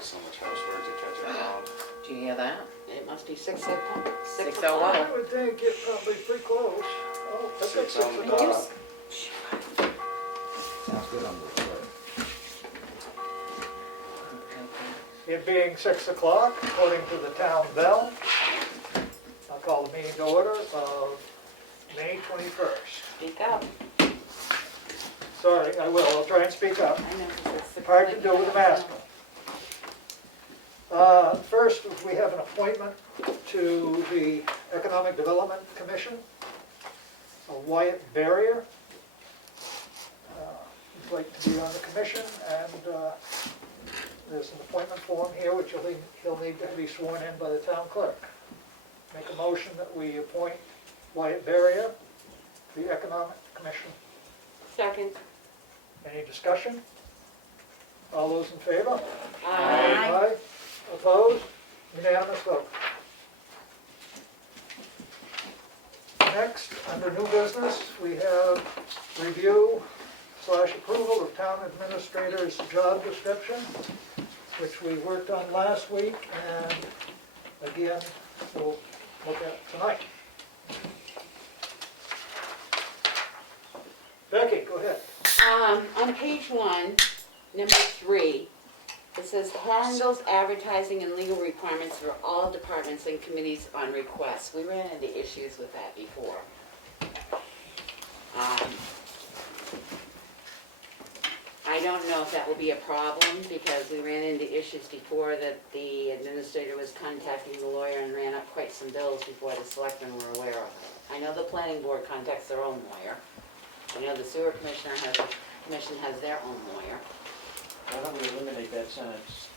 got so much housework to catch up on. Do you hear that? It must be 6:01. 6:01. I would think it probably pretty close. Oh, that's at 6 6 on the o'clock. dot. Sounds good on the report. It being 6 o'clock, according to the town bell, I'll call the meeting to order of May 21st. Speak up. Sorry, I will, I'll try and speak up. I know, 'cause it's the. Hard to do with a mask on. First, we have an appointment to the Economic Development Commission, Wyatt Barrier. He'd like to be on the commission, and there's an appointment form here which he'll need to be sworn in by the town clerk. Make a motion that we appoint Wyatt Barrier to the Economic Commission. Second. Any discussion? All those in favor? Aye. Opposed? Unanimous vote. Next, under new business, we have review/approval of town administrator's job description, which we worked on last week, and again, we'll look at tonight. Becky, go ahead. On page 1, number 3, it says handles advertising and legal requirements for all departments and committees on request. We ran into issues with that before. I don't know if that will be a problem, because we ran into issues before that the administrator was contacting the lawyer and ran up quite some bills before the selectmen were aware of it. I know the planning board contacts their own lawyer. I know the sewer commission has their own lawyer. Why don't we eliminate that sentence?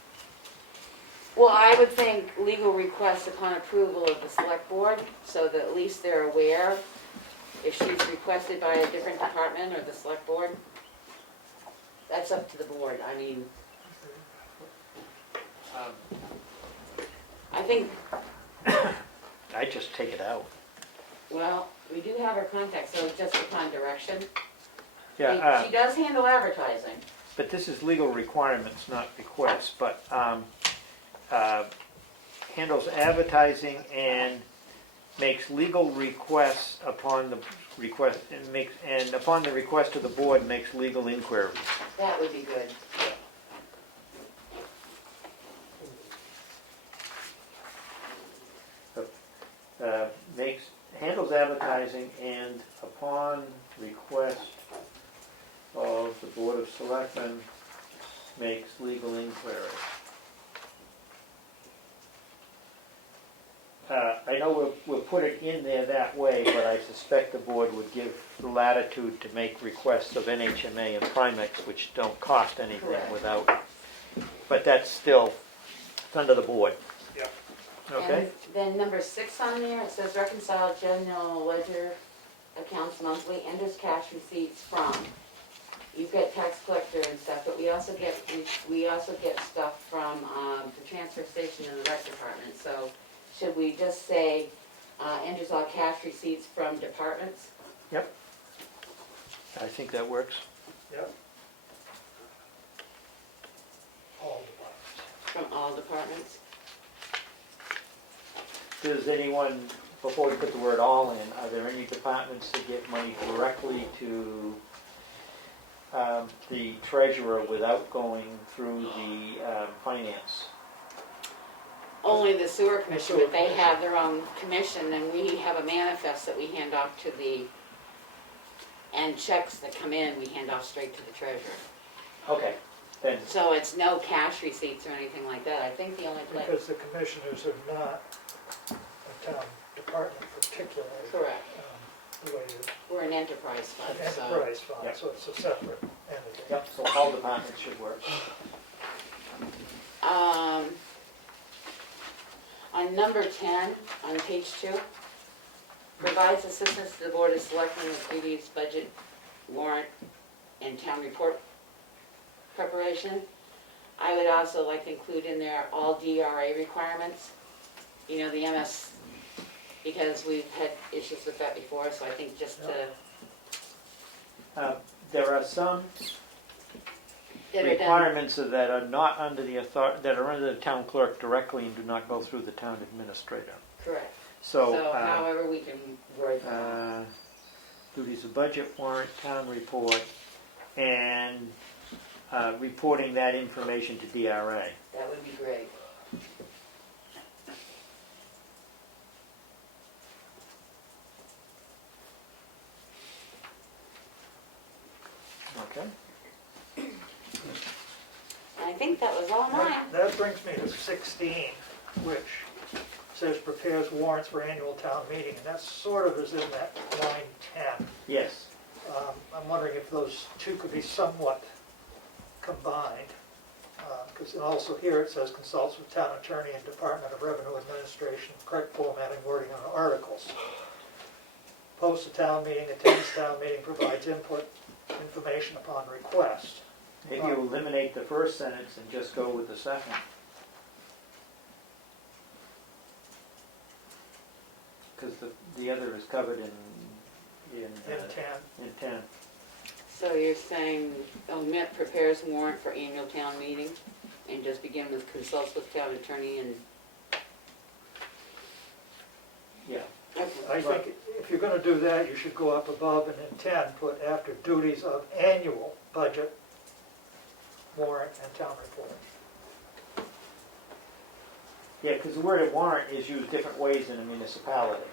Well, I would think legal requests upon approval of the select board, so that at least they're aware if she's requested by a different department or the select board. That's up to the board. I mean, I think, I just take it out. well, we do have her contact, so just upon direction. Yeah, She does handle advertising. but this is legal requirements, not requests, but handles advertising and makes legal requests upon the request, and upon the request of the board makes legal inquiries. That would be good. Handles advertising and upon request of the Board of Selectmen makes legal inquiry. I know we'll put it in there that way, but I suspect the board would give latitude to make requests of NHMA and Primex, which don't cost anything Correct. without, but that's still, it's under the board. Yeah. Okay? And then number 6 on there, it says reconcile general ledger accounts monthly, enters cash receipts from. You've got tax collector and stuff, but we also get stuff from the transfer station and the rec department. So should we just say enters all cash receipts from departments? Yep. I think that works. Yep. All departments. From all departments? Does anyone, before we put the word all in, are there any departments that get money directly to the treasurer without going through the finance? Only the sewer commission, but they have their own commission, and we have a manifest that we hand off to the, and checks that come in, we hand off straight to the treasurer. Okay, then, So it's no cash receipts or anything like that. I think the only place. Because the commissioners are not a town department particularly. Correct. The way you, We're an enterprise fund, an so. enterprise fund, Yep. so it's a separate entity. yep, so all departments should work. On number 10, on page 2, provides assistance to the Board of Selectmen with previous budget, warrant, and town report preparation. I would also like to include in there all DRA requirements, you know, the MS, because we've had issues with that before, so I think just to, There are some That are done. requirements that are not under the that are under the town clerk directly and do not go through the town administrator. Correct. So, So however we can word that. duties of budget warrant, town report, and reporting that information to DRA. That would be great. Okay. I think that was all mine. That brings me to 16, which says prepares warrants for annual town meeting, and that sort of is in that line 10. Yes. I'm wondering if those two could be somewhat combined, because also here it says consults with town attorney and Department of Revenue Administration, correct formatting, wording on articles. Posts a town meeting, attends town meeting, provides input, information upon request. Maybe you eliminate the first sentence and just go with the second. Because the other is covered in In 10. in 10. So you're saying omit prepares warrant for annual town meeting and just begin with consults with town attorney and, Yeah. okay. I think if you're going to do that, you should go up above and in 10, put after duties of annual budget, warrant, and town report. Yeah, because the word warrant is used different ways in a municipality.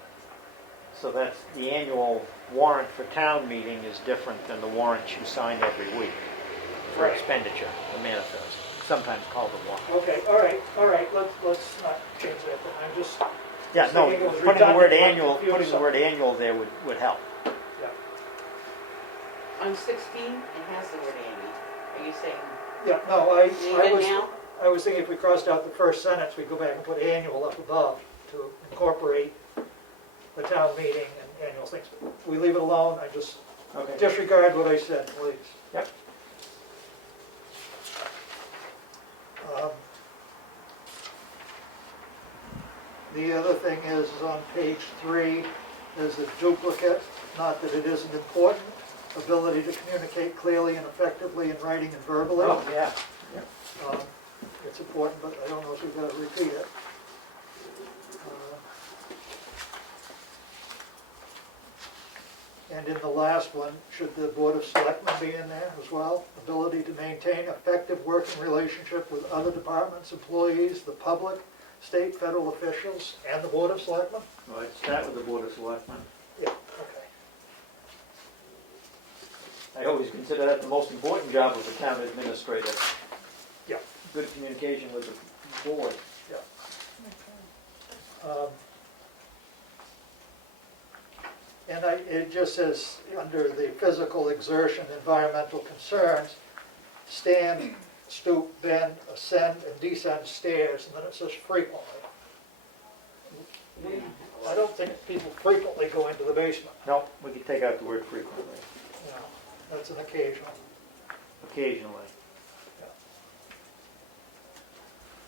So that's the annual warrant for town meeting is different than the warrant you sign every week for Right. expenditure, the manifest, sometimes called the warrant. Okay, all right, let's not change that, then. I'm just, Yeah, no, Thinking it was putting the word redundant, annual, confuse putting the word annual there would help. yeah. On 16, it has the word annual. Are you saying Yeah, no, I leave it was, now? I was thinking if we crossed out the first sentence, we'd go back and put annual up above to incorporate the town meeting and annual things. If we leave it alone, I just Okay. disregard what I said, please. Yep. The other thing is on page 3, there's a duplicate, not that it isn't important, ability to communicate clearly and effectively in writing and verbally. Oh, yeah. It's important, but I don't know if we've got to repeat it. And in the last one, should the Board of Selectmen be in there as well? Ability to maintain effective working relationship with other departments, employees, the public, state, federal officials, and the Board of Selectmen? Well, I'd start with the Board of Selectmen. Yeah, okay. I always consider that the most important job of the town administrator. Yeah. Good communication with the board. And it just says, under the physical exertion, environmental concerns, stand, stoop, bend, ascend, and descend stairs, and then it says frequently. I don't think people frequently go into the basement. No, we could take out the word frequently, You know, that's an occasional. occasionally.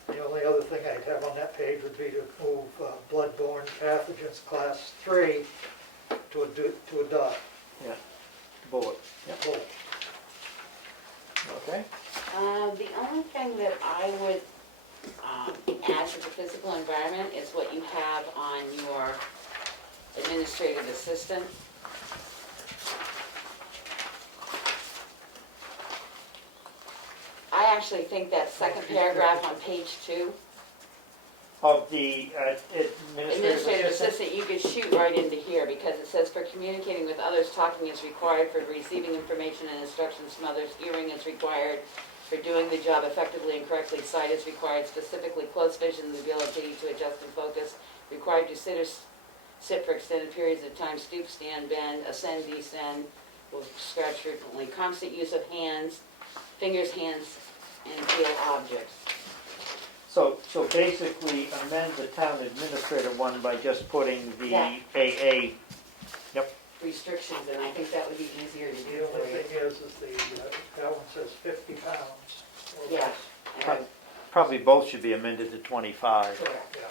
The only other thing I'd have on that page would be to move bloodborne pathogens class 3 to a dot. Yeah, bullet. Yep. Bullet. Okay. The only thing that I would add to the physical environment is what you have on your administrative assistant. I actually think that second paragraph on page 2, Of the administrative assistant, you could shoot right into here, because it says, for communicating with others, talking is required; for receiving information and instructions from others, hearing is required; for doing the job effectively and correctly, sight is required; specifically, close vision, the ability to adjust and focus; required to sit for extended periods of time; stoop, stand, bend, ascend, descend, will scratch frequently; constant use of hands, fingers, hands, and feel objects. So basically amend the town administrator one by just putting the Yeah. AA. Yep. Restrictions, and I think that would be easier to The do for only you. thing is that one says 50 pounds. or Yeah. less. And- Probably both should be amended to 25. Correct. Yeah.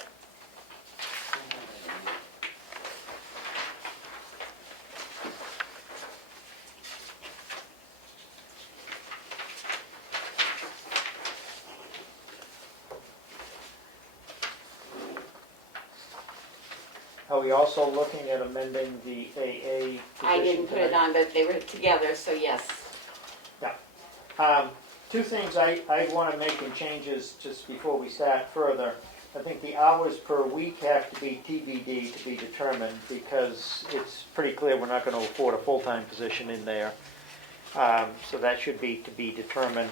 Are we also looking at amending the AA position? I didn't put it tonight? on, but they were together, so yes. Two things I want to make in changes just before we start further. I think the hours per week have to be TBD, to be determined, because it's pretty clear we're not going to afford a full-time position in there. So that should be to be determined.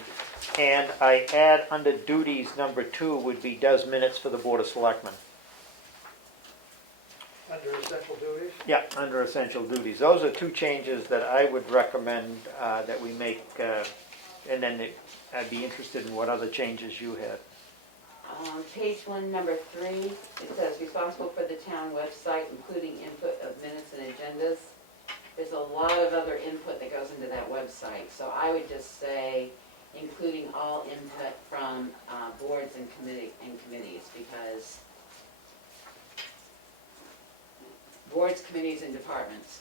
And I add under duties, number 2 would be does minutes for the Board of Selectmen. Under essential duties? Yeah, under essential duties. Those are 2 changes that I would recommend that we make, and then I'd be interested in what other changes you had. Page 1, number 3, it says responsible for the town website, including input of minutes and agendas. There's a lot of other input that goes into that website, so I would just say including all input from boards and committees, because boards, committees, and departments.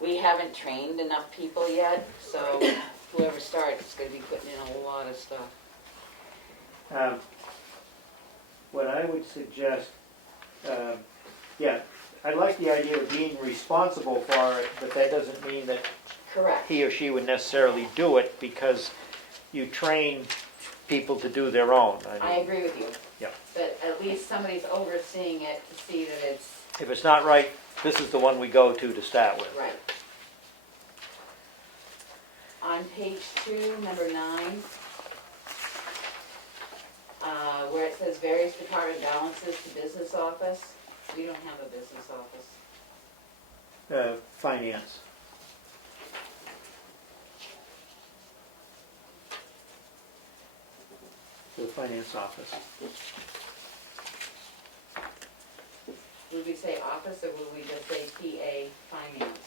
We haven't trained enough people yet, so whoever starts is going to be putting in a lot of stuff. What I would suggest, I like the idea of being responsible for it, but that doesn't mean that Correct. he or she would necessarily do it, because you train people to do their own. I agree with you. Yeah. But at least somebody's overseeing it to see that it's If it's not right, this is the one we go to start with. right. On page 2, number 9, where it says various department balances to business office, we don't have a business office. Finance. The finance office. Would we say office, or would we just say PA finance?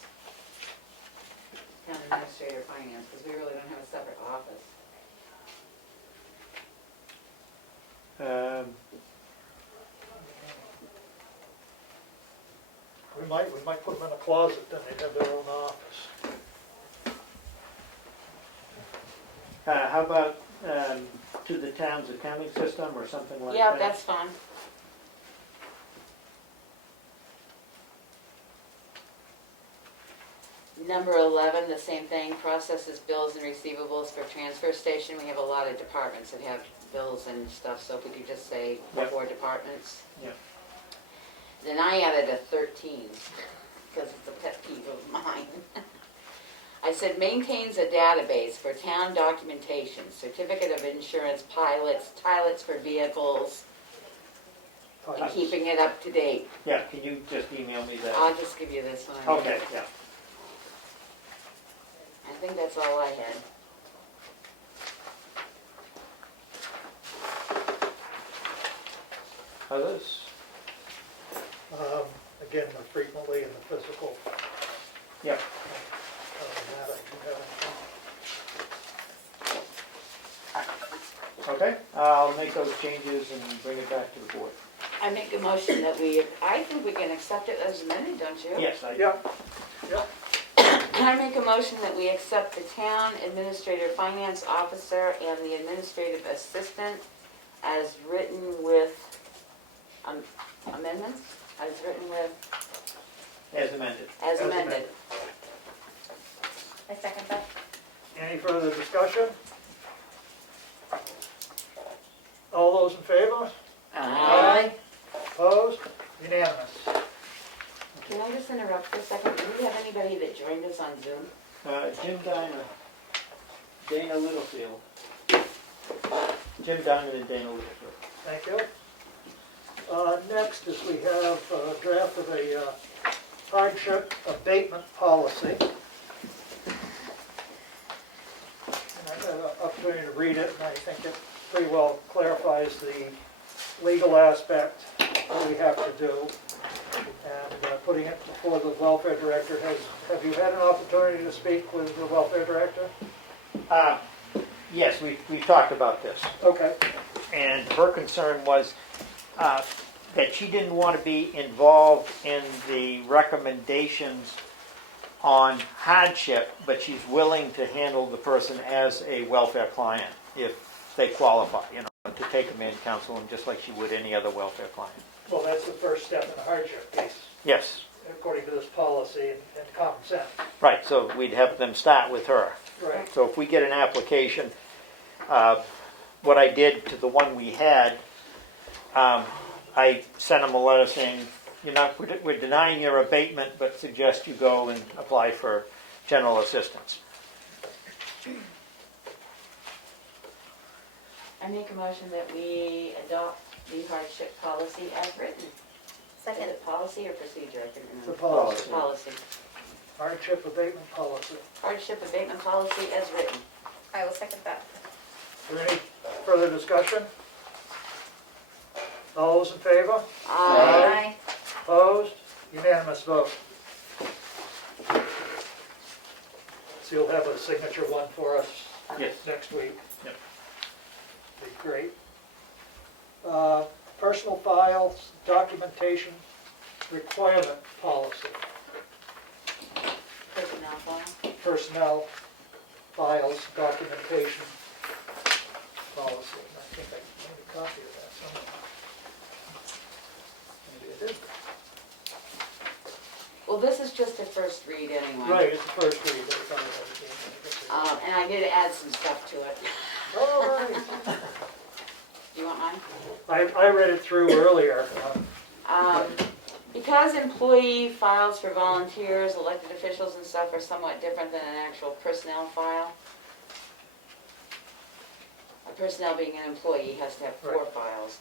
Town administrator finance, because we really don't have a separate office. We might put them in a closet, then they'd have their own office. How about to the town's accounting system or something like that? Yeah, that's fine. Number 11, the same thing, processes bills and receivables for transfer station. We have a lot of departments that have bills and stuff, so if we could just say Yep. 4 departments. Yep. Then I added a 13, because it's a pet peeve of mine. I said maintains a database for town documentation, certificate of insurance, pilots for vehicles, and keeping it up to date. Yeah, can you just email me that? I'll just give you this one. Okay, yeah. I think that's all I had. Others? Again, the frequently and the physical. Yep. That I do have. Okay, I'll make those changes and bring it back to the board. I make a motion that I think we can accept it as amended, don't you? Yes, I. Yep. I make a motion that we accept the town administrator finance officer and the administrative assistant as written with amendments, as written with, As amended. as As amended. amended. I second that. Any further discussion? All those in favor? Aye. Opposed? Unanimous. Can I just interrupt for a second? Do we have anybody that joined us on Zoom? Jim Diamond, Dana Littlefield. Jim Diamond and Dana Littlefield. Thank you. Next is we have a draft of a hardship abatement policy. And I've had an opportunity to read it, and I think it pretty well clarifies the legal aspect that we have to do. And putting it before the welfare director, have you had an opportunity to speak with the welfare director? Yes, we talked about this. Okay. And her concern was that she didn't want to be involved in the recommendations on hardship, but she's willing to handle the person as a welfare client if they qualify, to take them in, counsel them, just like she would any other welfare client. Well, that's the first step in the hardship case, Yes, according to this policy and common sense. right, so we'd have them start with her. Right. So if we get an application, what I did to the one we had, I sent them a letter saying, we're denying your abatement, but suggest you go and apply for general assistance. I make a motion that we adopt the hardship policy as written. Is Second. it policy or procedure? I couldn't The remember. policy, Policy. hardship abatement policy. Hardship abatement policy as written. I will second that. Is there any further discussion? All those in favor? Aye. Opposed? Unanimous vote. So you'll have a signature one for us Yes. next week. Yep. Be great. Personal files, documentation, requirement policy. Personnel file. Personnel files, documentation policy. And I think I made a copy of that somewhere. Maybe I did. Well, this is just a first read anyway. Right, it's the first read. I thought I had it. And I did add some stuff to it. All right. Do you want mine? I read it through earlier. Because employee files for volunteers, elected officials and stuff are somewhat different than an actual personnel file. A personnel being an employee has to have 4 Right. files.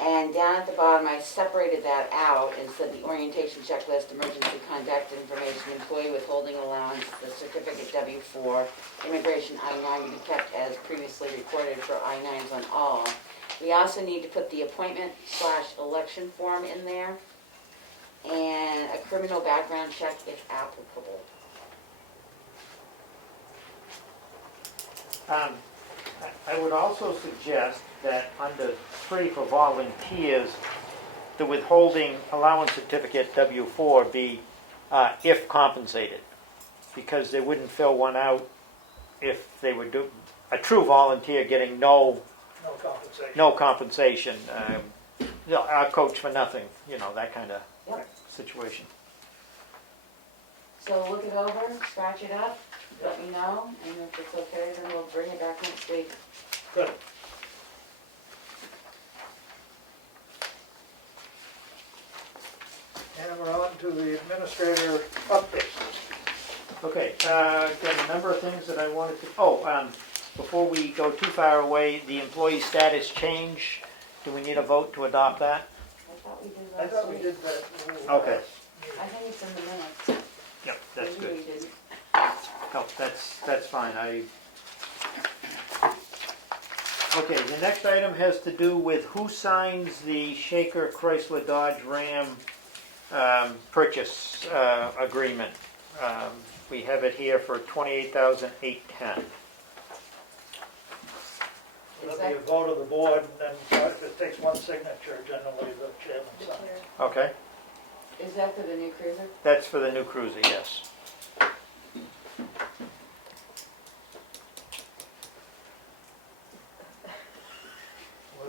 And down at the bottom, I separated that out and said the orientation checklist, emergency contact information, employee withholding allowance, the certificate W-4, immigration I-9 to be kept as previously recorded for I-9s on all. We also need to put the appointment/election form in there, and a criminal background check if applicable. I would also suggest that under 3 for volunteers, the withholding allowance certificate W-4 be if compensated, because they wouldn't fill one out if they were a true volunteer getting no compensation. compensation. Our coach for nothing, that kind of Yep. situation. So look it over, scratch it up, let me know, and if it's okay, then we'll bring it back next week. Good. And we're on to the administrator update. Okay, got a number of things that I wanted to, before we go too far away, the employee status change, do we need a vote to adopt that? I thought we did I last thought we week. did that. Okay. I think it's in the minutes. Yep, that's Maybe good. we didn't. Oh, that's fine, Okay, the next item has to do with who signs the Shaker Chrysler Dodge Ram purchase agreement. We have it here for $28,810. It'll be a vote of the board, and then if it takes one signature, generally the chairman signs. Okay, Is that for the new cruiser? that's for the new cruiser, yes.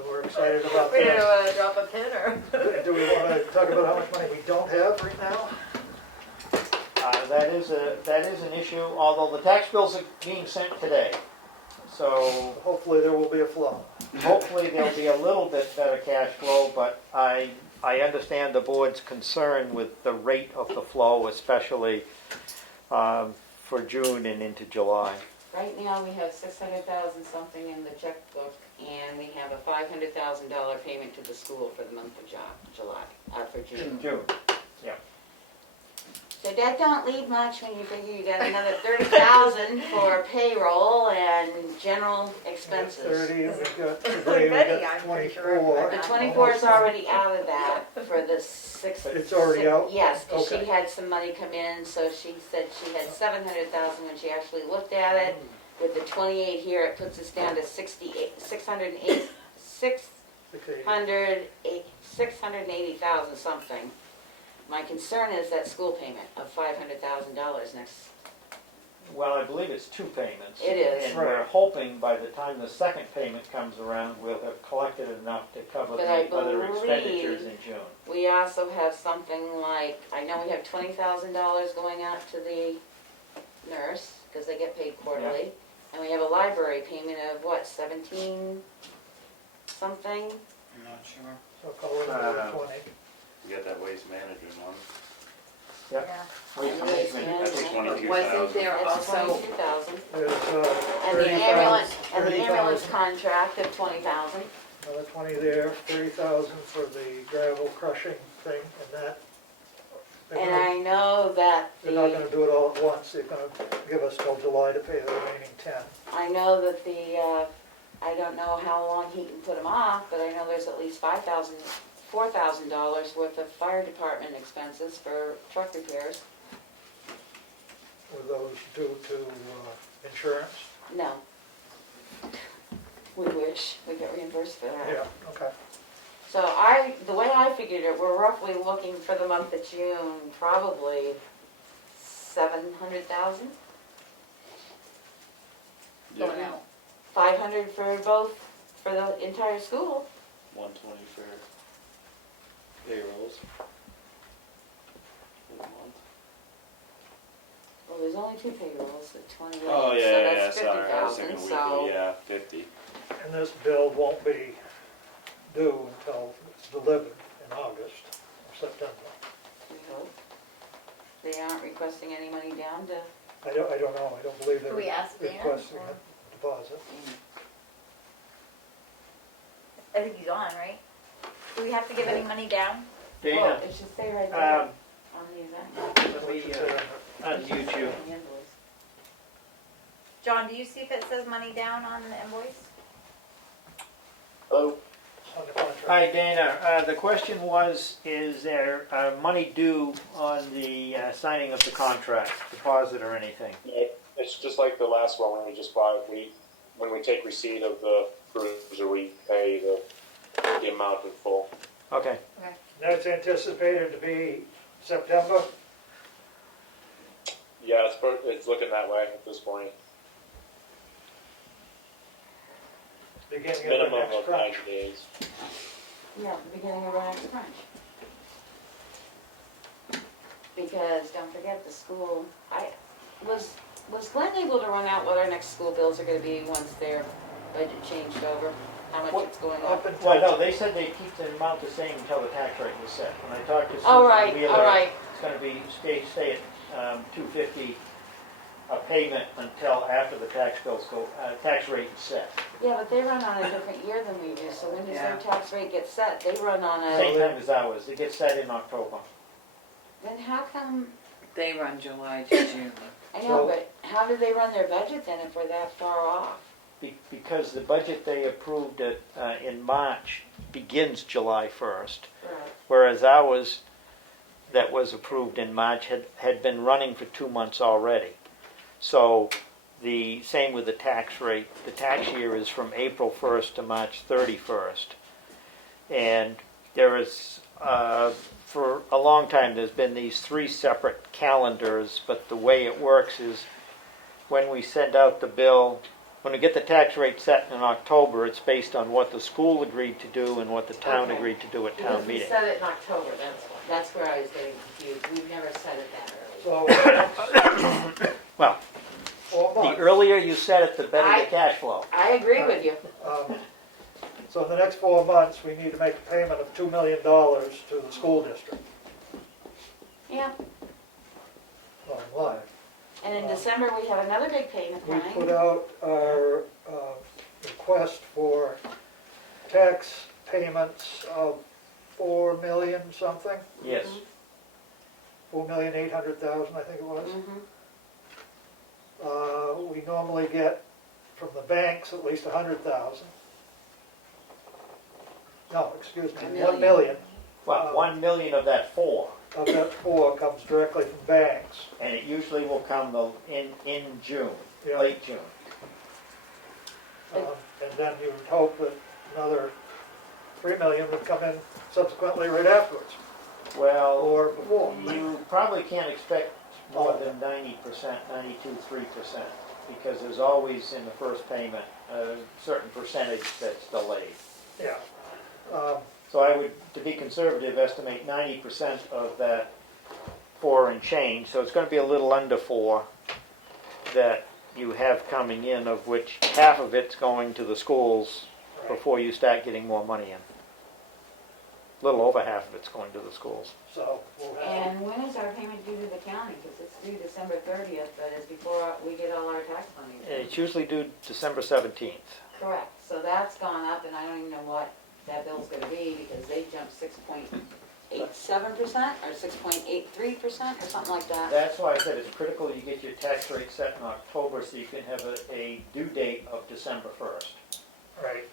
We're excited about We didn't that. want to drop a pin or? Do we want to talk about how much money we don't have right now? That is an issue, although the tax bills are being sent today. So Hopefully there will be a flow. hopefully there'll be a little bit better cash flow, but I understand the board's concern with the rate of the flow, especially for June and into July. Right now, we have 600,000 something in the checkbook, and we have a $500,000 payment to the school for the month of July, for June. June. So that don't leave much when you figure you got another 30,000 for payroll and general expenses. 30, and we've got, today Already, we've got I'm pretty sure. 24. The 24 is already out of that for the 6. It's already out? Yes, because she Okay. had some money come in, so she said she had 700,000 when she actually looked at it. With the 28 here, it puts us down to 680,000 something. My concern is that school payment of $500,000 next Well, I believe it's 2 payments. It is. And we're hoping by the time the second payment comes around, we'll have collected enough to cover But I the other expenditures believe- in June. We also have something like, I know we have $20,000 going out to the nurse, because they get paid quarterly. And we have a library payment of what, 17 something? I'm not sure. So call it another 20. You got that waste management one. Yep. Yeah. Waste And management. That's management. 22,000. Wasn't there It's also, 22,000. There's And the 30,000 ambulance 30,000. contract of 20,000. Another 20 there, 30,000 for the gravel crushing thing, and that. they're And gonna- I know that They're not the, gonna do it all at once, they're gonna give us till July to pay the remaining 10. I know that the, I don't know how long he can put them off, but I know there's at least $4,000 worth of fire department expenses for truck repairs. Were those due to insurance? No. We wish we get reimbursed for that. Yeah, okay. So the way I figured it, we're roughly looking for the month of June, probably 700,000? Going out. 500 for both, for the entire school. 120 for payrolls. For the month. Well, there's only 2 payrolls at 20. Oh, so yeah, that's sorry, I was 50,000, thinking so. weekly, yeah, 50. And this bill won't be due until it's delivered in August or September. We hope. They aren't requesting any money down to, I don't know, I don't believe they're Can we ask Dana? requesting Or- a deposit. I think he's on, right? Do we have to give any money down? well, Dana, it should say right there um, on the event. let me unmute you. The invoice. John, do you see if it says money down on the invoice? On the contract. Hi, Dana. The question was, is there money due on the signing of the contract, deposit or anything? It's just like the last one when we just bought it. When we take receipt of the cruiser, we pay the amount in full. Okay. That's anticipated to be September. Yeah, it's looking that way at this point. Beginning of the Minimum next of crunch. 90 days. Yeah, the beginning of our next crunch. Because don't forget the school, was Glenn able to run out what our next school bills are gonna be once their budget changed over? How much it's going Up up? until, Well, no, they said they keep the amount the same until the tax rate was set. When I talked to Susan All right, Wheeler, all right. it's gonna be, stay at $250 a payment until after the tax rate is set. Yeah, but they run on a different year than we do, so when does their Yeah. tax rate get set? They run on Same a, time as ours. It gets set in October. then how come, they run July to June? I know, So- but how do they run their budget then if we're that far off? Because the budget they approved in March begins July 1st, Right. whereas ours that was approved in March had been running for 2 months already. So the same with the tax rate. The tax year is from April 1st to March 31st. And there is, for a long time, there's been these 3 separate calendars, but the way it works is when we send out the bill, when we get the tax rate set in October, it's based on what the school agreed to do and what the town Okay. agreed to do at Because town we meeting. set it in October, that's where I was getting confused. We've never set it that early. so, Well, 4 the months. earlier you set it, the better I- the cash flow. I agree with you. So in the next 4 months, we need to make a payment of $2 million to the school district. Yeah, Bottom line. and in December, we have another big payment We put coming. out our request for tax payments of 4 million something, Yes. 4,800,000, I think it was. Mhm. We normally get from the banks at least 100,000. No, excuse me, A 1 million. million Well, 1 million of that 4, of that 4 comes directly from banks. and it usually will come in June, Yeah. late June. And then you would hope that another 3 million would come in subsequently right afterwards, Well, or before. you probably can't expect more than 90%, 92, 3%, because there's always in the first payment a certain percentage that's delayed. Yeah. So I would, to be conservative, estimate 90% of that 4 and change, so it's going to be a little under 4 that you have coming in, of which half of it's going to the schools before you start getting more money in. A little over half of it's going to the schools. So we'll have, And when is our payment due to the county? Because it's due December 30th, but it's before we get all our tax money. It's usually due December 17th. Correct, so that's gone up, and I don't even know what that bill's gonna be, because they jumped 6.87% or 6.83% or something like that. That's why I said it's critical you get your tax rate set in October so you can have a due date of December 1st. right.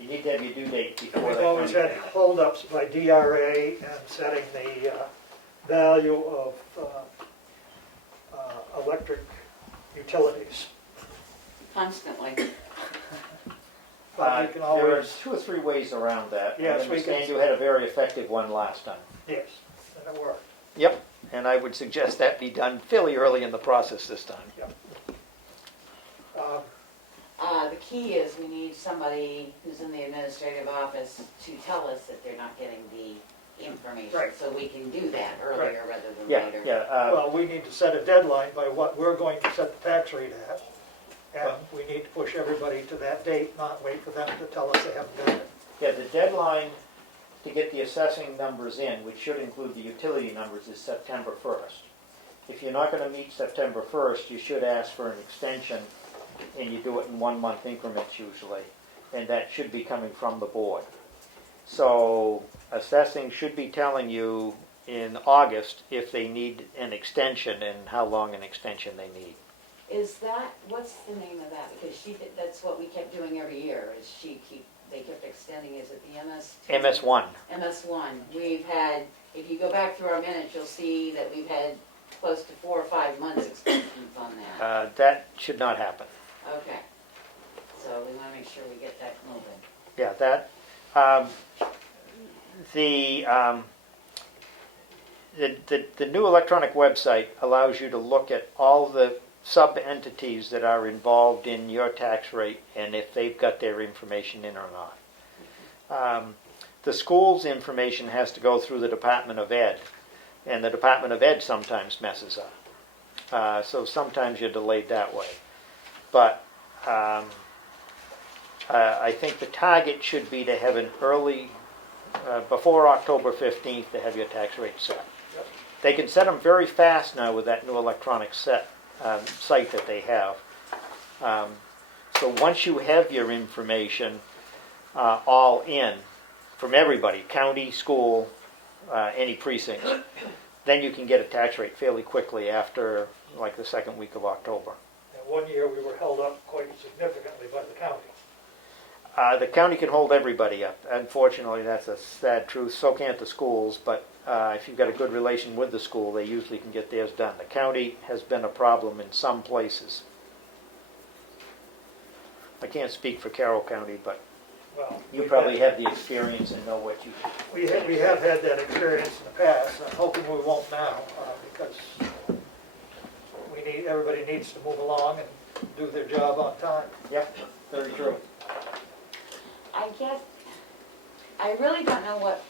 You need to have your due date before We've that. always comes had in. holdups by DRA and setting the value of electric utilities. Constantly. But we can There are always, 2 or 3 ways around that. Yes, I we can- understand you had a very effective one last time. yes, and it worked. Yep, and I would suggest that be done fairly early in the process this time. Um, The key is we need somebody who's in the administrative office to tell us that they're not getting the information. Right. So we can do that earlier rather than Yeah, later. yeah. Well, we need to set a deadline by what we're going to set the tax rate at. And we need to push everybody to that date, not wait for them to tell us they haven't done it. Yeah, the deadline to get the assessing numbers in, which should include the utility numbers, is September 1st. If you're not going to meet September 1st, you should ask for an extension, and you do it in 1-month increments usually, and that should be coming from the board. So assessing should be telling you in August if they need an extension and how long an extension they need. Is that, what's the name of that? Because that's what we kept doing every year, is they kept extending, is it the MS1. MS1. We've had, if you go back through our minutes, you'll see that we've had close to 4 or 5 months extensions on that. That should not happen. Okay. So we wanna make sure we get that moving. Yeah, that, the new electronic website allows you to look at all the sub-entities that are involved in your tax rate and if they've got their information in or not. The school's information has to go through the Department of Ed, and the Department of Ed sometimes messes up. So sometimes you're delayed that way. But I think the target should be to have an early, before October 15th, to have your tax rate set. They can set them very fast now with that new electronic site that they have. So once you have your information all in from everybody, county, school, any precincts, then you can get a tax rate fairly quickly after like the second week of October. And one year we were held up quite significantly by the county. The county can hold everybody up. Unfortunately, that's a sad truth. So can't the schools, but if you've got a good relation with the school, they usually can get theirs done. The county has been a problem in some places. I can't speak for Carroll County, but Well, you probably have the experience and know what you... We have had that experience in the past. I'm hoping we won't now, because everybody needs to move along and do their job on time. Yep, very true. I really don't know what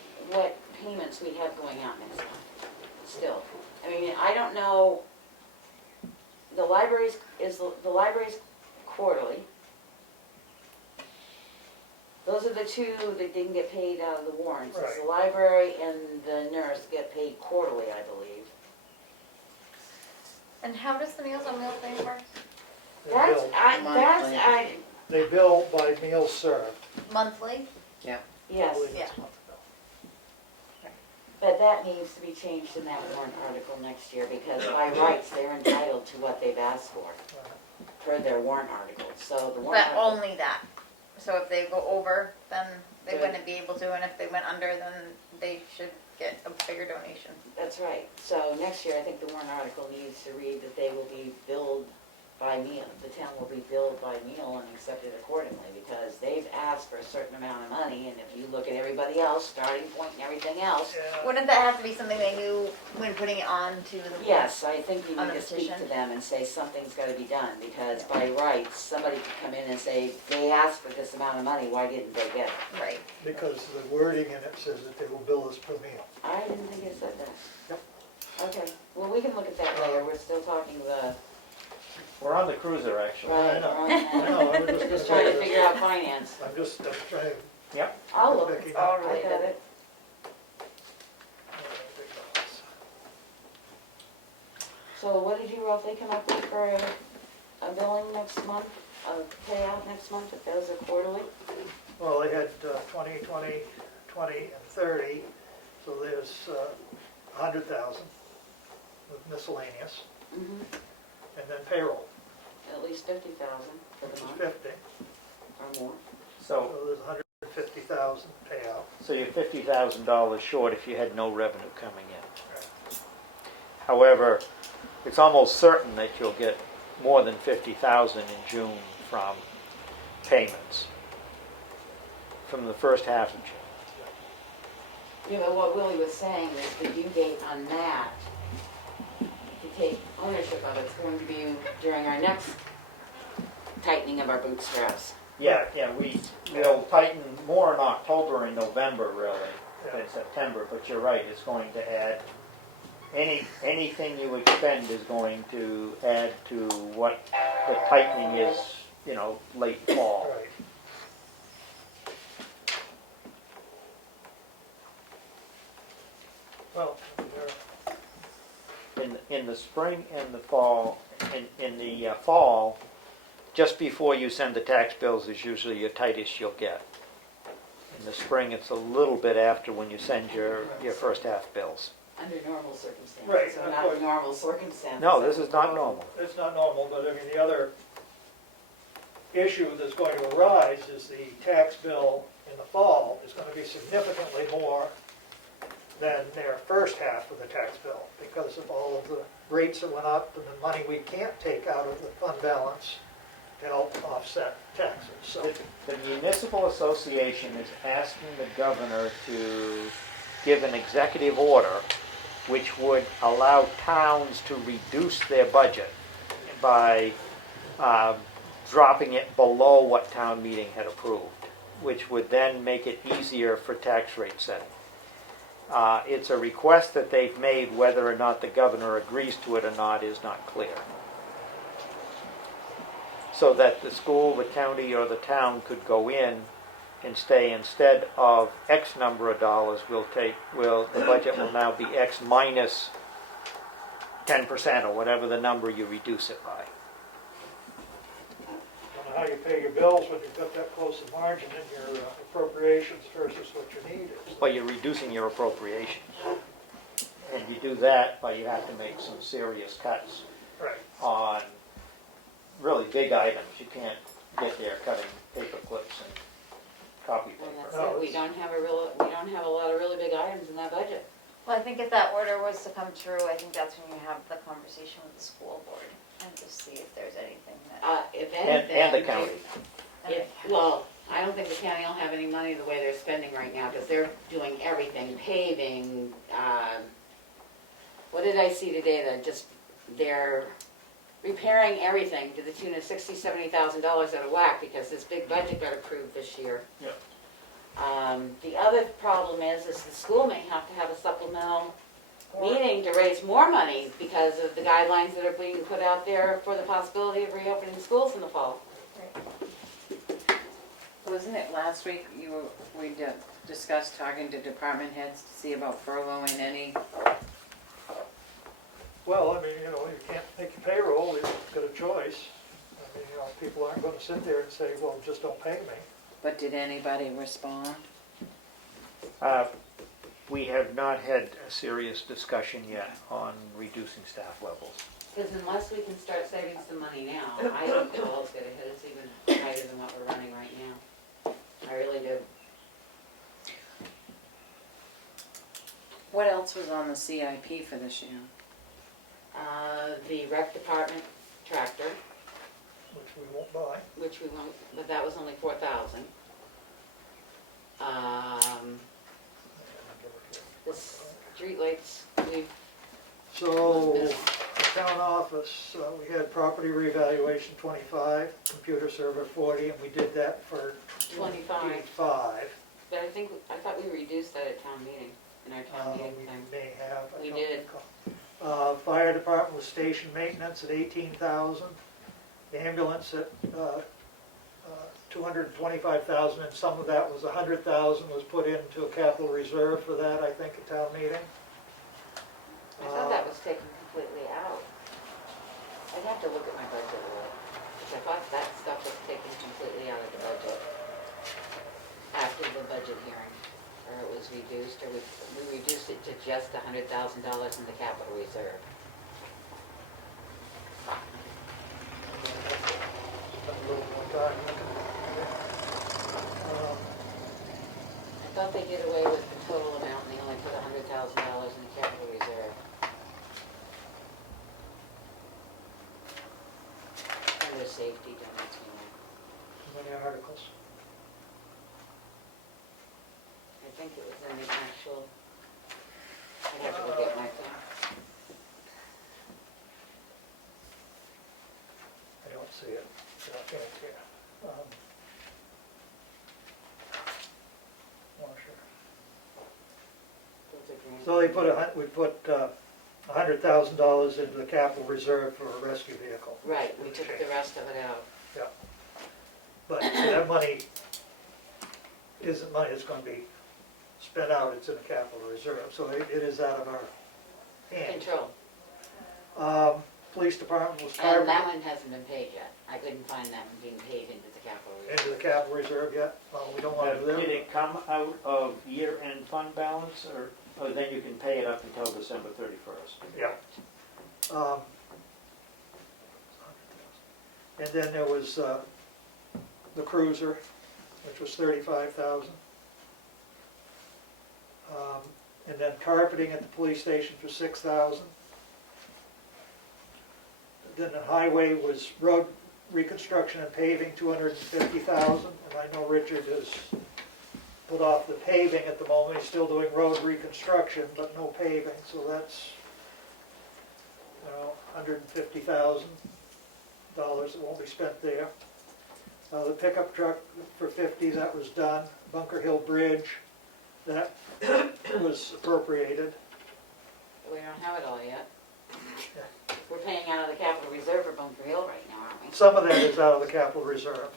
payments we have going out next month, still. I mean, I don't know, the library's quarterly. Those are the two that didn't get paid out of the warrants. It's the library and the nurse get paid quarterly, I believe. And how does the Meals on Wheels thing work? They bill by meals served. Monthly? Yes, I believe Yeah. it's monthly. but that needs to be changed in that warrant article next year, because by rights, they're entitled to what they've asked for their warrant articles, so the warrant But article. only that. So if they go over, then they wouldn't be able to, and if they went under, then they should get a bigger donation. That's right, so next year, I think the warrant article needs to read that they will be billed by meal, the town will be billed by meal and accepted accordingly, because they've asked ask for a certain amount of money, and if you look at everybody else, starting point and everything else, Yeah. Wouldn't that have to be something they knew when putting it on to the? yes, I think you On need the to speak to petition? them and say something's gotta be done, because by rights, somebody could come in and say, they asked for this amount of money, why didn't they get it? Right. Because the wording in it says that they will bill us per meal. I didn't think it said that. Yep. Okay, well, we can look at that later, we're still talking the, We're on the cruiser, actually. right, know. we're on I that. know, I'm Just just trying to gonna figure out finance. I'm trying. Yep. I'll look, Becky, all I related. got it. So what did you roughly come up with for a billing next month, a payout next month, if those are quarterly? Well, they had 20, 20, 20, and 30, so there's 100,000 with miscellaneous, Mm-hmm. and then payroll, At least 50,000 for which the is month, 50, or more. So, so there's 150,000 payout. so you're $50,000 short if you had no revenue coming in. However, it's almost certain that you'll get more than 50,000 in June from payments from the first half of June. Yeah, but what Willie was saying is the due date on that, to take ownership of it's going to be during our next tightening of our bootstraps. Yeah, we'll tighten more in October and November really than September, but you're right, it's going to add, anything you expend is going to add to what the tightening is, late fall. Right. Well, In the spring and the fall, in the fall, just before you send the tax bills is usually your tightest you'll get. In the spring, it's a little bit after when you send your first half bills. Under normal circumstances, Right, so of not course. normal circumstances. No, this is not normal. it's not normal, but I mean, the other issue that's going to arise is the tax bill in the fall is going to be significantly more than their first half of the tax bill because of all of the rates that went up and the money we can't take out of the fund balance to help offset taxes. So, The municipal association is asking the governor to give an executive order which would allow towns to reduce their budget by dropping it below what town meeting had approved, which would then make it easier for tax rate setting. It's a request that they've made. Whether or not the governor agrees to it or not is not clear. So that the school, the county, or the town could go in and say, instead of X number of dollars, the budget will now be X minus 10% or whatever the number you reduce it by. I don't know how you pay your bills when you've got that close a margin in your appropriations versus what your need is. But you're reducing your appropriations. And you do that by you have to make some serious cuts Right. on really big items. You can't get there cutting paper clips and copy Well, that's paper. No, it, we it's- don't have a lot of really big items in that budget. Well, I think if that order was to come true, I think that's when you have the conversation with the school board and just see if there's anything that. If anything. And the county. Well, I don't think the county will have any money the way they're spending right now, because they're doing everything, paving, what did I see today, they're repairing everything to the tune of $60,000-$70,000 out of whack, because this big budget got approved this year. Yep. The other problem is the school may have to have a supplemental meeting to raise more money because of the guidelines that are being put out there for the possibility of reopening schools in the fall. Wasn't it last week we discussed talking to department heads to see about furloughing any? Well, I mean, you can't make your payroll, you've got a choice. I mean, people aren't going to sit there and say, well, just don't pay me. But did anybody respond? We have not had a serious discussion yet on reducing staff levels. Because unless we can start saving some money now, I think the ball's gonna hit us even higher than what we're running right now. I really do. What else was on the CIP for this year? The rec department tractor, Which we won't buy. which we won't, but that was only 4,000. streetlights, we've, So, the town office, we had property revaluation 25, computer server 40, and we did that for 25. 25. but I thought we reduced that at town meeting, in our town meeting We thing. may have, I We don't did. recall. Fire department was station maintenance at 18,000. Ambulance at 225,000, and some of that was 100,000 was put into a capital reserve for that, I think, at town meeting. I thought that was taken completely out. I'd have to look at my budget a little, because I thought that stuff was taken completely out of the budget after the budget hearing, or it was reduced, or we reduced it to just $100,000 in the capital reserve. Spend a little more time looking at it. I thought they did away with the total amount, and they only put $100,000 in the capital reserve. Under safety, don't ask me that. How many articles? I think it was in the actual, I'd have to look at my thing. I don't see it. It's not in here. Oh, sure. Those are green. So we put $100,000 into the capital reserve for a rescue vehicle. Right, we took the rest of it out. Yeah. But that money isn't money that's gonna be spent out, it's in the capital reserve, so it is out of our hands. Control. Police department was And carved that one hasn't been paid yet. I couldn't find that one being paid into the capital reserve. into the capital reserve yet. Well, we don't wanna do Did that. it come out of year-end fund balance, or then you can pay it up until December 31st? Yeah. And then there was the cruiser, which was 35,000. And then carpeting at the police station for 6,000. Then the highway was road reconstruction and paving, 250,000. And I know Richard has put off the paving at the moment. He's still doing road reconstruction, but no paving, so that's, $150,000 that won't be spent there. The pickup truck for 50, that was done. Bunker Hill Bridge, that was appropriated. We don't have it all yet. We're paying out of the capital reserve for Bunker Hill right now, aren't we? Some of that is out of the capital reserve,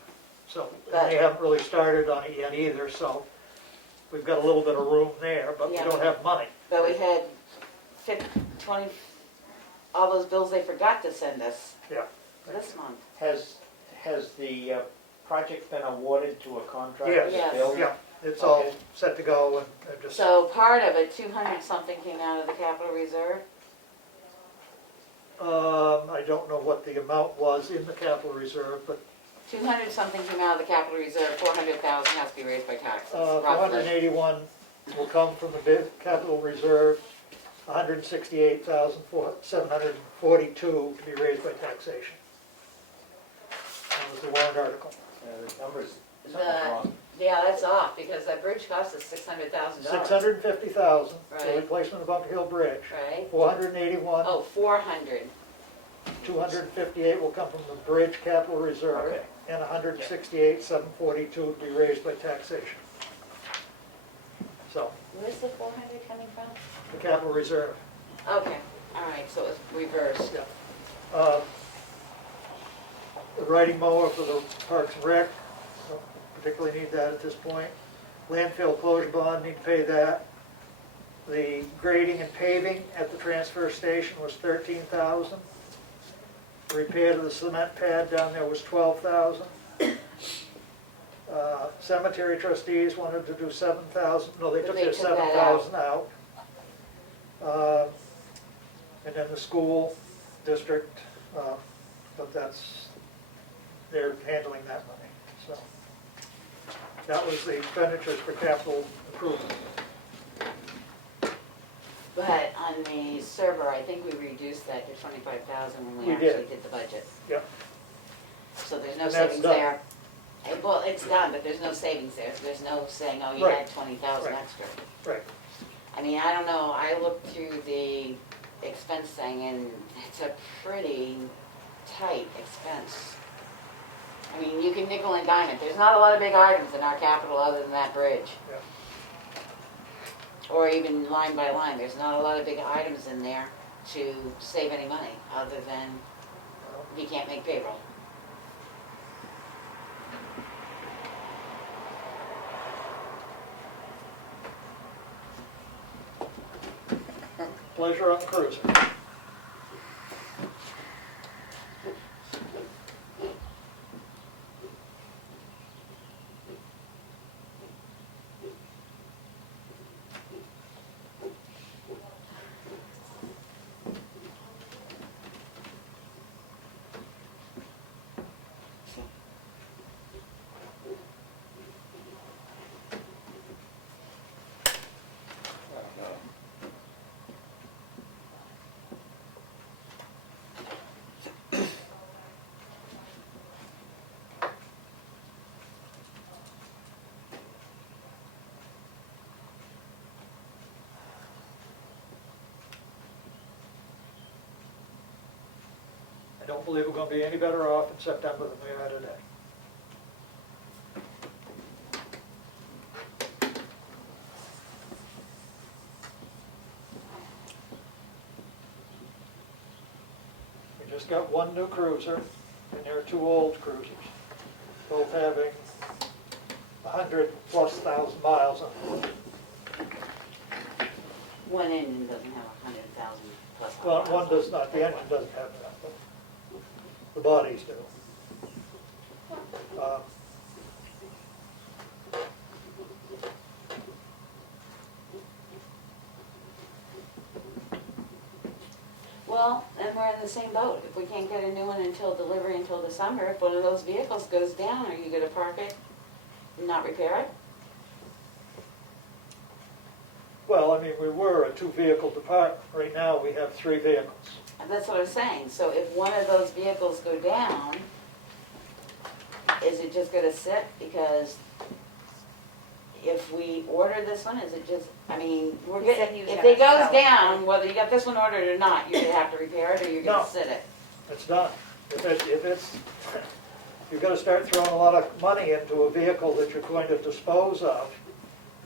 so But- they haven't really started on it yet either, so we've got a little bit of room there, but we Yeah. don't have money. But we had 20, all those bills they forgot to send us Yeah. this month. Has the project been awarded to a contractor? Yes. to Yes. build? Yeah, it's all Okay. set to go and just, So part of it, 200 something came out of the capital reserve. I don't know what the amount was in the capital reserve, but 200 something came out of the capital reserve, 400,000 has to be raised by taxes, roughly. 481 will come from the capital reserve, 168,742 to be raised by taxation. That was the warrant article. The numbers, The- something's wrong. Yeah, that's off, because that bridge cost us $600,000. 650,000 for Right. replacement of Bunker Hill Bridge. Right? 481, Oh, 400. 258 will come from the bridge capital reserve, Okay. and 168,742 to be raised by taxation. So, Where's the 400 coming from? the capital reserve. Okay, all right, so it's reversed. Yeah. The riding mower for the Parks and Rec, don't particularly need that at this point. Landfill closure bond, need to pay that. The grading and paving at the transfer station was 13,000. Repair to the cement pad down there was 12,000. Cemetery trustees wanted to do 7,000, no, they But took they their took that 7,000 out. And then the school district, but they're handling that money, so. That was the expenditures for capital improvement. But on the server, I think we reduced that to 25,000 when we We did. actually did the budget. Yep. So there's no And that's savings done. there. Well, it's done, but there's no savings there, so there's no saying, oh, you Right. had 20,000 Right. extra. Right. I mean, I don't know, I looked through the expense thing and it's a pretty tight expense. I mean, you can nickel and dime it. There's not a lot of big items in our capital other than that bridge. Yeah. Or even line by line, there's not a lot of big items in there to save any money, other than you can't make payroll. Pleasure on the cruiser. I don't believe we're gonna be any better off in September than we are today. We just got one new cruiser, and there are two old cruisers, both having 100,000+ miles on them. One engine doesn't have 100,000 plus. Well, one does not, the engine doesn't have that, but the bodies do. Well, then we're in the same boat. If we can't get a new one until delivery until December, if one of those vehicles goes down, are you gonna park it and not repair it? Well, I mean, we were a two-vehicle department. Right now, we have three vehicles. And that's what I'm saying. So if one of those vehicles go down, is it just gonna sit? Because if we order this one, is it just, I mean, we're He said getting, he was if gonna it goes sell it. down, whether you got this one ordered or not, you're gonna have to repair it or you're gonna No. sit it. It's done. If it's, you're gonna start throwing a lot of money into a vehicle that you're going to dispose of.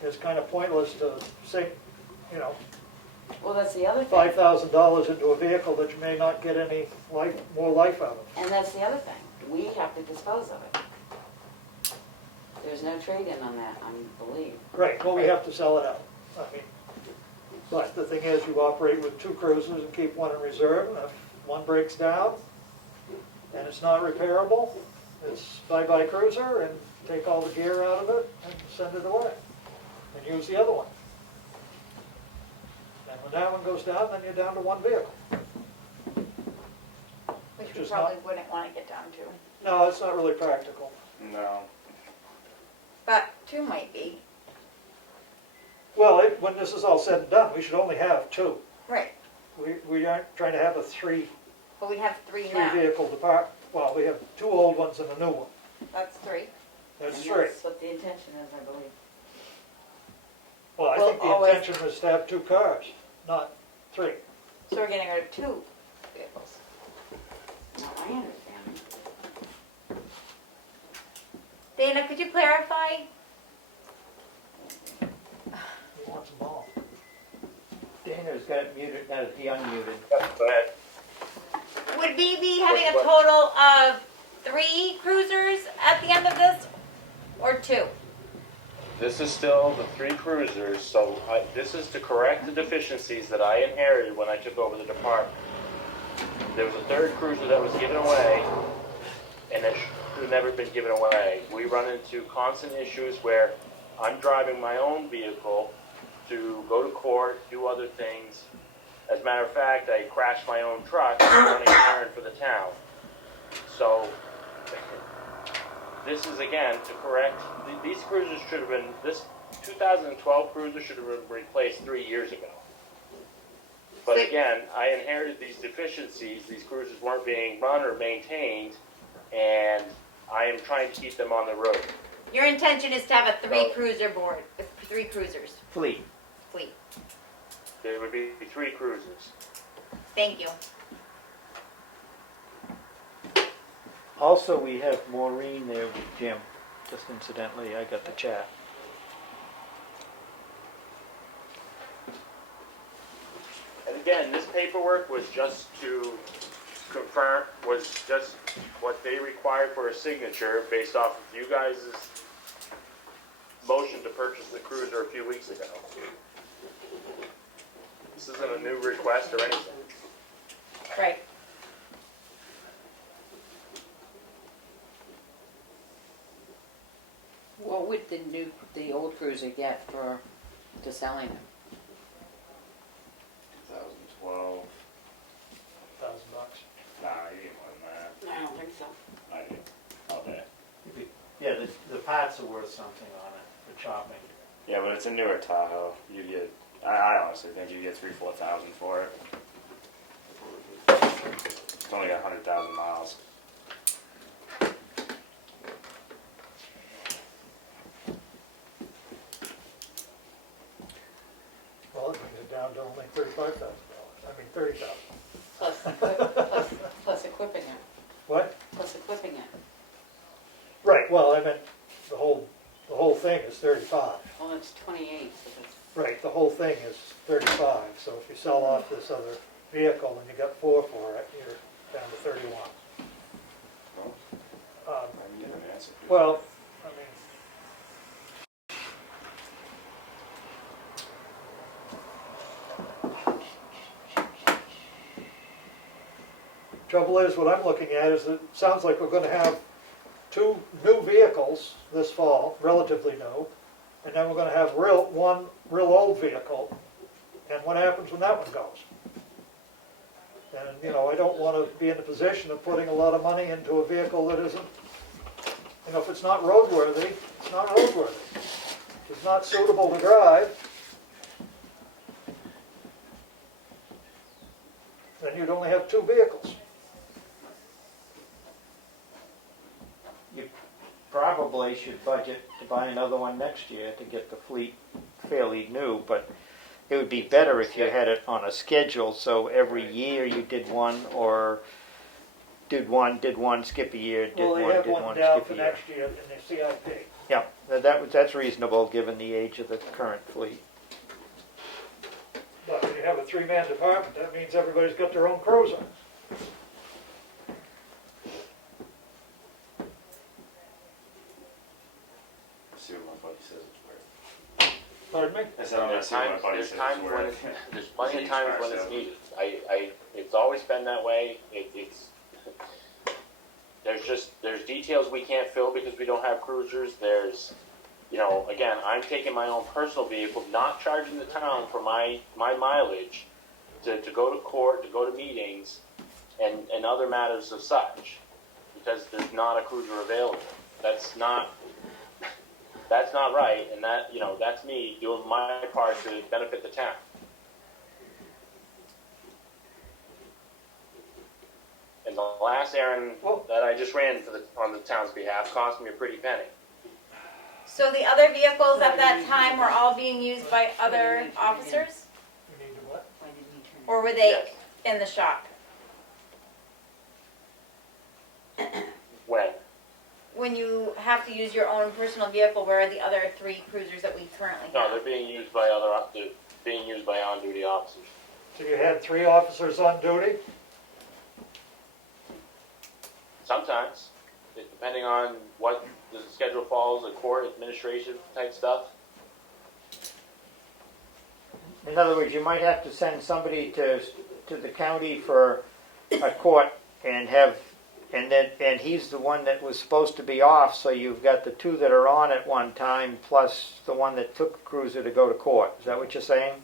It's kind of pointless to sink, Well, that's the other thing. $5,000 into a vehicle that you may not get any more life out of. And that's the other thing. We have to dispose of it. There's no trade-in on that, I believe. Right, well, we have to sell it out. I mean, but the thing is, you operate with two cruisers and keep one in reserve, and if one breaks down and it's not repairable, it's bye-bye cruiser and take all the gear out of it and send it away and use the other one. And when that one goes down, then you're down to one vehicle. Which we Just probably wouldn't wanna get down to. No, it's not really practical. No. But two might be. Well, when this is all said and done, we should only have two. Right, We aren't trying to have a three but we have three now. vehicle department. Well, we have two old ones and a new one. That's three. That's And three. that's what the intention is, I believe. Well, I Well, think the always- intention was to have two cars, not three. So we're getting rid of two vehicles. Now, I understand. Dana, could you clarify? He wants them all. Dana's got it muted, now that he unmuted. Go ahead. Would we be having a total of 3 cruisers at the end of this, or 2? This is still the three cruisers, so this is to correct the deficiencies that I inherited when I took over the department. There was a third cruiser that was given away, and it should have never been given away. We run into constant issues where I'm driving my own vehicle to go to court, do other things. As a matter of fact, I crashed my own truck running an errand for the town. So this is again to correct, these cruisers should have been, this 2012 cruiser should have been replaced 3 years ago. But So- again, I inherited these deficiencies, these cruisers weren't being run or maintained, and I am trying to keep them on the road. Your intention is to have a 3 No. cruiser board with 3 cruisers Fleet. fleet. there would be 3 cruisers. Thank you. Also, we have Maureen there with Jim. Just incidentally, I got the chat. And again, this paperwork was just to confirm, was just what they required for a signature based off of you guys' motion to purchase the cruiser a few weeks ago. This isn't a new request or anything. Right. What would the old cruiser get for, to selling it? 2012. $1,000. Nah, you get more than that. I don't think so. I do. All day. Yeah, the parts are worth something on it for chopping. Yeah, but it's a newer Tahoe. You get, I honestly think you get 3,000-4,000 for it. It's only got 100,000 miles. Well, it brings it down to only $35,000. I mean, $30,000. Plus equipping it, What? plus equipping it. Right, well, I meant the whole thing is 35. Well, it's 28, so that's, Right, the whole thing is 35, so if you sell off this other vehicle and you got 4 for it, you're down to 31. Well, Um, I need an answer. Well, I mean, trouble is, what I'm looking at is it sounds like we're gonna have 2 new vehicles this fall, relatively new, and then we're gonna have one real old vehicle, and what happens when that one goes? And, you know, I don't wanna be in the position of putting a lot of money into a vehicle that isn't, you know, if it's not roadworthy, it's not roadworthy. If it's not suitable to drive, then you'd only have 2 vehicles. You probably should budget to buy another one next year to get the fleet fairly new, but it would be better if you had it on a schedule, so every year you did one, or did one, skip a year, did Well, they one, have did one one, down skip for a year. next year in their CIP. Yeah, that's reasonable given the age of the current fleet. But when you have a 3-man department, that means everybody's got their own cruiser. See what my buddy says it's worth. Pardon me? I said I'm gonna see what my buddy There's says times it's when worth. there's plenty of Huge times car when it's sale. needed. It's always been that way. There's details we can't fill because we don't have cruisers. There's, you know, again, I'm taking my own personal vehicle, not charging the town for my mileage to go to court, to go to meetings, and other matters of such, because there's not a cruiser available. That's not right, and that, you know, that's me doing my part to benefit the town. And the last errand that I just ran on the town's behalf cost me a pretty penny. So the other vehicles at that time were all being used by other officers? You need to what? why didn't you turn it? Or were they Yes. in the shop? When? When you have to use your own personal vehicle, where are the other 3 cruisers that we currently No, have? they're being used by on-duty officers. So you had 3 officers on duty? Sometimes, depending on what the schedule falls, the court administration type stuff. In other words, you might have to send somebody to the county for a court and he's the one that was supposed to be off, so you've got the 2 that are on at one time, plus the one that took the cruiser to go to court. Is that what you're saying?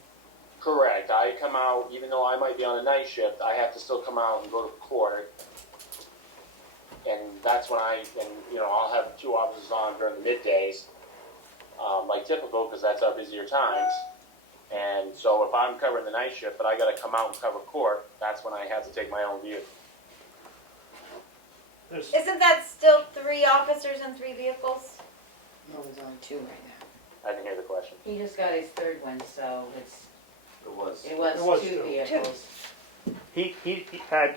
Correct. I come out, even though I might be on a night shift, I have to still come out and go to court. And that's when I'll have 2 officers on during the middays, like typical, because that's our busier times. And so if I'm covering the night shift, but I got to come out and cover court, that's when I have to take my own vehicle. There's, Isn't that still 3 officers and 3 vehicles? No, there's only 2 right now. I didn't hear the question. He just got his 3rd one, so it's It It was was two two. vehicles.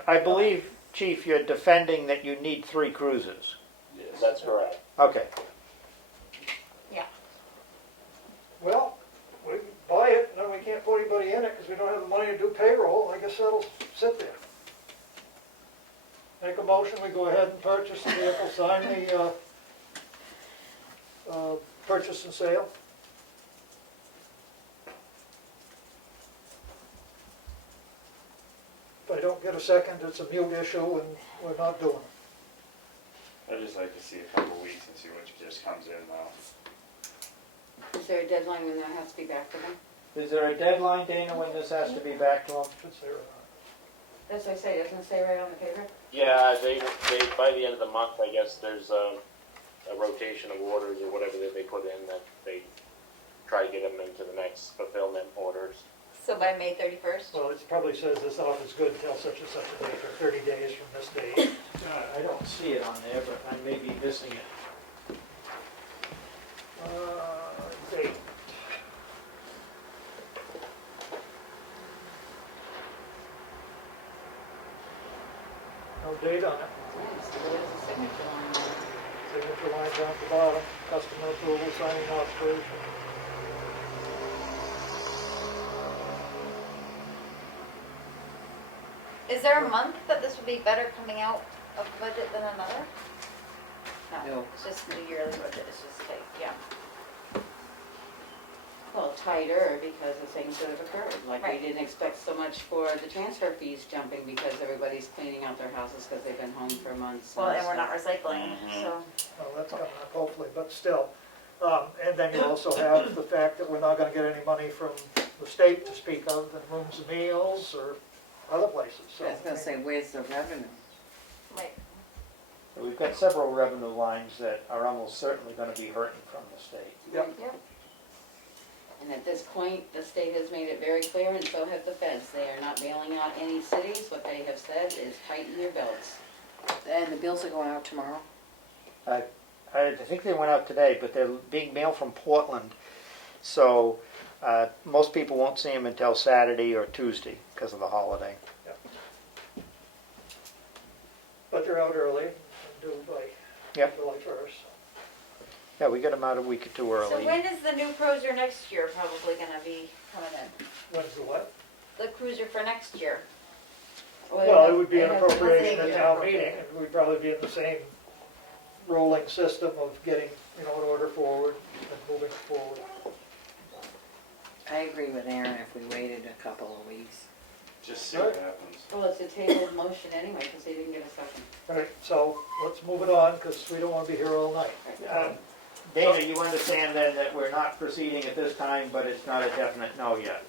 I believe, Chief, you're defending that you need 3 cruisers. Yes. That's correct. Okay. Well, we can buy it, and then we can't put anybody in it because we don't have the money to do payroll. I guess that'll sit there. Make a motion, we go ahead and purchase the vehicle, sign the purchase and sale. If I don't get a second, it's a mute issue and we're not doing it. I'd just like to see a couple weeks and see what just comes in now. Is there a deadline when that has to be back to them? Is there a deadline, Dana, when this has to be back to them? Should say or not. That's what I say, doesn't it say right on the paper? Yeah, they by the end of the month, I guess there's a rotation of orders or whatever that they put in that they try to get them into the next fulfillment orders. So by May 31st? Well, it probably says this offer is good until such and such a date, or 30 days from this date. I don't see it on there, but I may be missing it. Date. No date on it. Yes, there is a signature line on it. Signature line down at the bottom, customer approval, signing authorization. Is there a month that this would be better coming out of the budget than another? No. It's just the yearly budget, it's just like, yeah. Well, tighter because of things that have occurred. Like we Right. didn't expect so much for the transfer fees jumping because everybody's cleaning out their houses because they've been home for months. Well, and we're stuff. not recycling, so. Well, that's coming up hopefully, but still. And then you also have the fact that we're not gonna get any money from the state to speak of in rooms and meals or other places, so. I was gonna say, where's the revenue? Right. We've got several revenue lines that are almost certainly going to be hurting from the state. Yep. Yep. And at this point, the state has made it very clear, and so have the feds. They are not bailing out any cities. What they have said is tighten your belts. And the bills are going out tomorrow? I think they went out today, but they're being mailed from Portland. So most people won't see them until Saturday or Tuesday because of the holiday. But they're out early and due by Yep. July 1st. Yeah, we got them out a week or two So early. when is the new cruiser next year probably gonna be coming in? When's the what? The cruiser for next year? Well, it would be an They have- appropriation at Yeah. town meeting, and we'd probably be in the same rolling system of getting, an order forward and moving forward. I agree with Aaron if we waited a couple of weeks. Just see what happens. Well, it's a table of motion anyway, because they didn't get a second. All right, so let's move it on, because we don't want to be here all night. Dana, you understand then that we're not proceeding at this time, but it's not a definite no yet?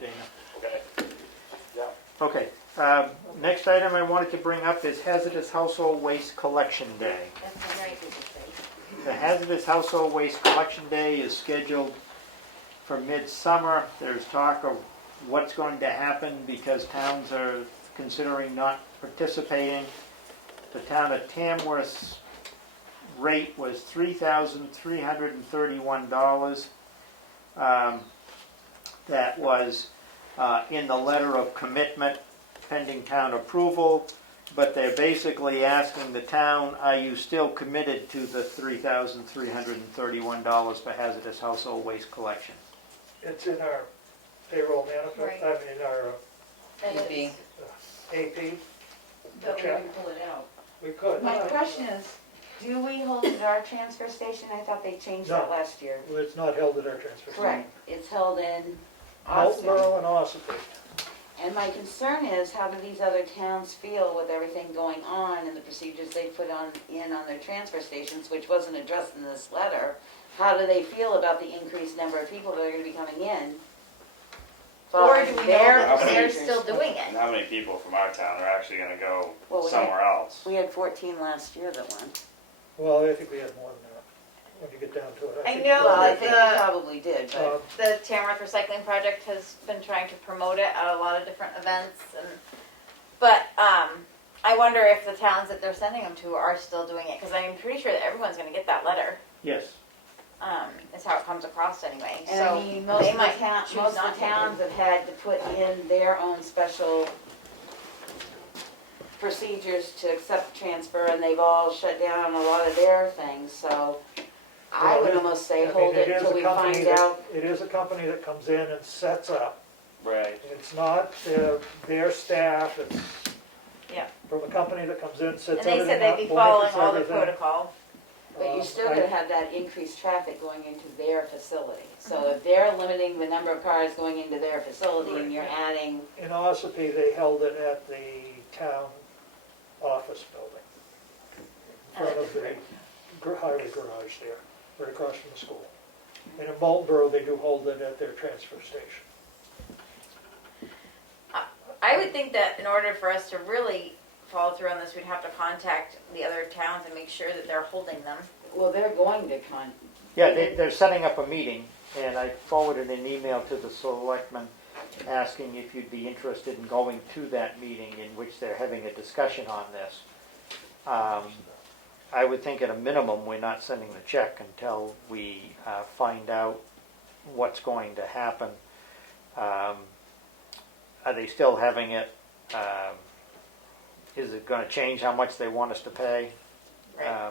Dana? Okay. Yeah. Okay. Next item I wanted to bring up is Hazardous Household Waste Collection Day. That's what Mary people say. The Hazardous Household Waste Collection Day is scheduled for midsummer. There's talk of what's going to happen because towns are considering not participating. The town of Tamworth's rate was $3,331. That was in the letter of commitment pending town approval, but they're basically asking the town, are you still committed to the $3,331 for hazardous household waste collection? It's in our payroll manifest, Right. I mean, in our And Could be. it's- AP, But we Check. can pull it out. we could. My question is, do we hold it at our transfer station? I thought they changed that No. last year. Well, it's not held at our transfer station. Correct. It's held in Austin. Marlboro and Ossipee. And my concern is, how do these other towns feel with everything going on and the procedures they put on their transfer stations, which wasn't addressed in this letter? How do they feel about the increased number of people that are gonna be coming in? Or do we know Their that they're procedures. still doing And it? how many people from our town are actually gonna go Well, we somewhere else? We had 14 last year that went. Well, I think we had more than that, when you get down to it. I think know Well, I that think we probably did, but The Tamworth Recycling Project has been trying to promote it at a lot of different events, but I wonder if the towns that they're sending them to are still doing it, because I'm pretty sure that everyone's gonna get that letter. Yes. is how it comes across anyway. And So I mean, most they of might the choose most not of to. the towns have had to put in their own special procedures to accept transfer, and they've all shut down a lot of their things, so I Well, would it- almost say I mean, hold it is until a we company find that- out. It is a company that comes in and sets up. Right. It's not their staff, it's Yeah. from a company that comes in, sets And they everything said up, they'd be blankets following all the everything. protocol. But you're still I- gonna have that increased traffic going into their facility. So if they're limiting the number of cars going into their facility and you're adding, In Ossipee, they held it at the town office building. In front of the highway garage there, right across from the school. And in Moultonborough, they do hold it at their transfer station. I would think that in order for us to really follow through on this, we'd have to contact the other towns and make sure that they're holding them. well, they're going to Yeah, they're setting up a meeting, and I forwarded an email to the selectmen asking if you'd be interested in going to that meeting in which they're having a discussion on this. I would think at a minimum, we're not sending the check until we find out what's going to happen. Are they still having it? Is it gonna change how much they want us to pay? Right. I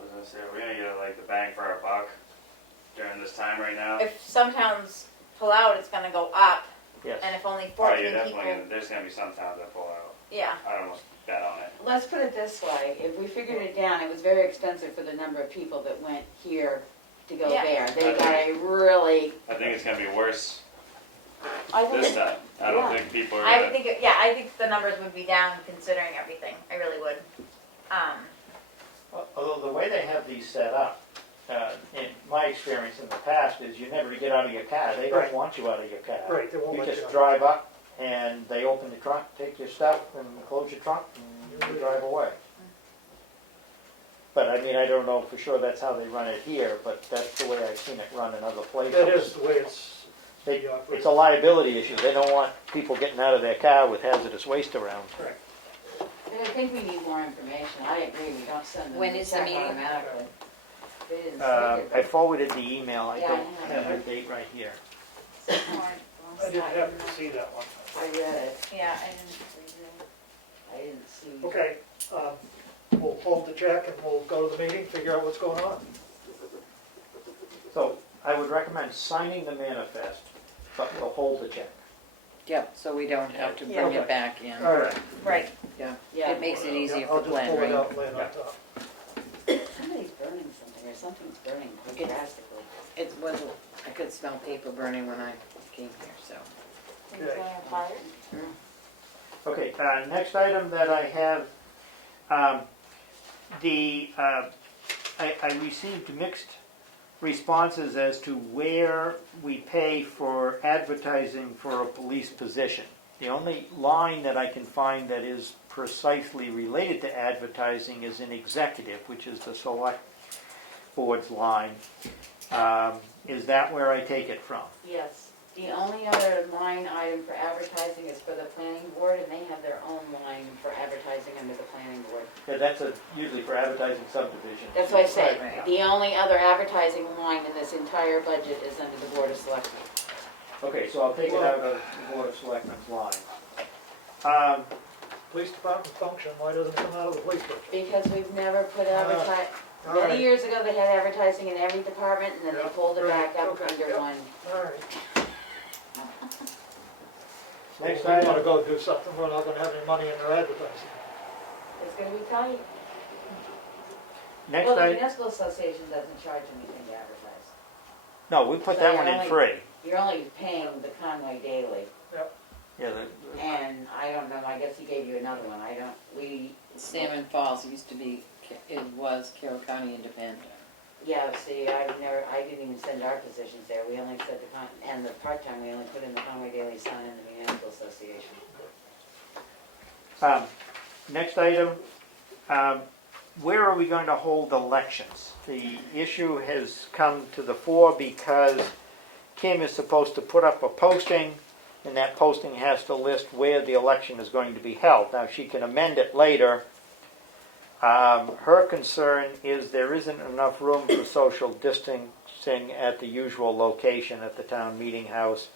was gonna say, we're gonna get like the bang for our buck during this time right now. If some towns pull out, it's gonna go up, Yes. and if only Oh, 14 you're definitely people, gonna, there's gonna be some towns that pull out. yeah. I'd almost bet on it. Let's put it this way, if we figured it down, it was very expensive for the number of people that went here to go Yeah. there. They got a really, I think it's gonna be worse I think this time. I don't Yeah. think people are I gonna. would think, I think the numbers would be down considering everything. I really would. Although the way they have these set up, in my experience in the past, is you never get out of your car. They don't Right. want you out of your car. Right, they won't You let you just out. drive up, and they open the trunk, take your stuff, and close your trunk, and you drive away. But I mean, I don't know for sure that's how they run it here, but that's the way I've seen it run in other places. That is the way it's. It's a liability issue. They don't want people getting out of their car with hazardous waste around. Correct. I think we need more information. I agree, we don't send them When the is the check meeting? automatically. They didn't say I it, forwarded the email. I Yeah, don't I have know. the date right here. I didn't happen to see that one. I read it, Yeah, I didn't. I didn't see. Okay, we'll hold the check and we'll go to the meeting, figure out what's going on. So I would recommend signing the manifest, but we'll hold the check. Yep, so we don't have to bring Okay. it back in. All right. Right. Yeah, Yeah. it makes it easier Yeah, for I'll just planning. pull it out, lay it on top. Somebody's burning something, or something's burning quite It- drastically. It wasn't, I could smell paper burning when I came here, so. Things going on fire? Okay, next item that I have, I received mixed responses as to where we pay for advertising for a police position. The only line that I can find that is precisely related to advertising is in executive, which is the select board's line. Is that where I take it from? Yes. The only other line item for advertising is for the planning board, and they have their own line for advertising under the planning board. Yeah, that's usually for advertising subdivision. That's what I said. Right. The only other advertising line in this entire budget is under the board of selectmen. Okay, so I'll take it out of the Board of Selectmen's line. Police department function, why doesn't it come out of the police budget? Because we've never put advertising, All many right, years ago, they had advertising in every department, and then they Yeah, pulled it back right, up okay, under yep. one. all right. Next If we wanna item. go do something, we're not gonna have any money in our advertising. It's gonna be tight. Next Well, the item, municipal association doesn't charge anything to advertise. no, we put So that you're one in only- free. You're only paying the Conway Daily, Yeah, and I don't know, I guess he gave you another one, I don't, we, Salmon Falls used to be, it was Carroll County Independent. yeah, see, I didn't even send our positions there, we only said and the part-time, we only put in the Conway Daily Sun and the municipal association. next item, where are we going to hold elections? The issue has come to the fore because Kim is supposed to put up a posting, and that posting has to list where the election is going to be held. Now, she can amend it later, Her concern is there isn't enough room for social distancing at the usual location at the town meeting house.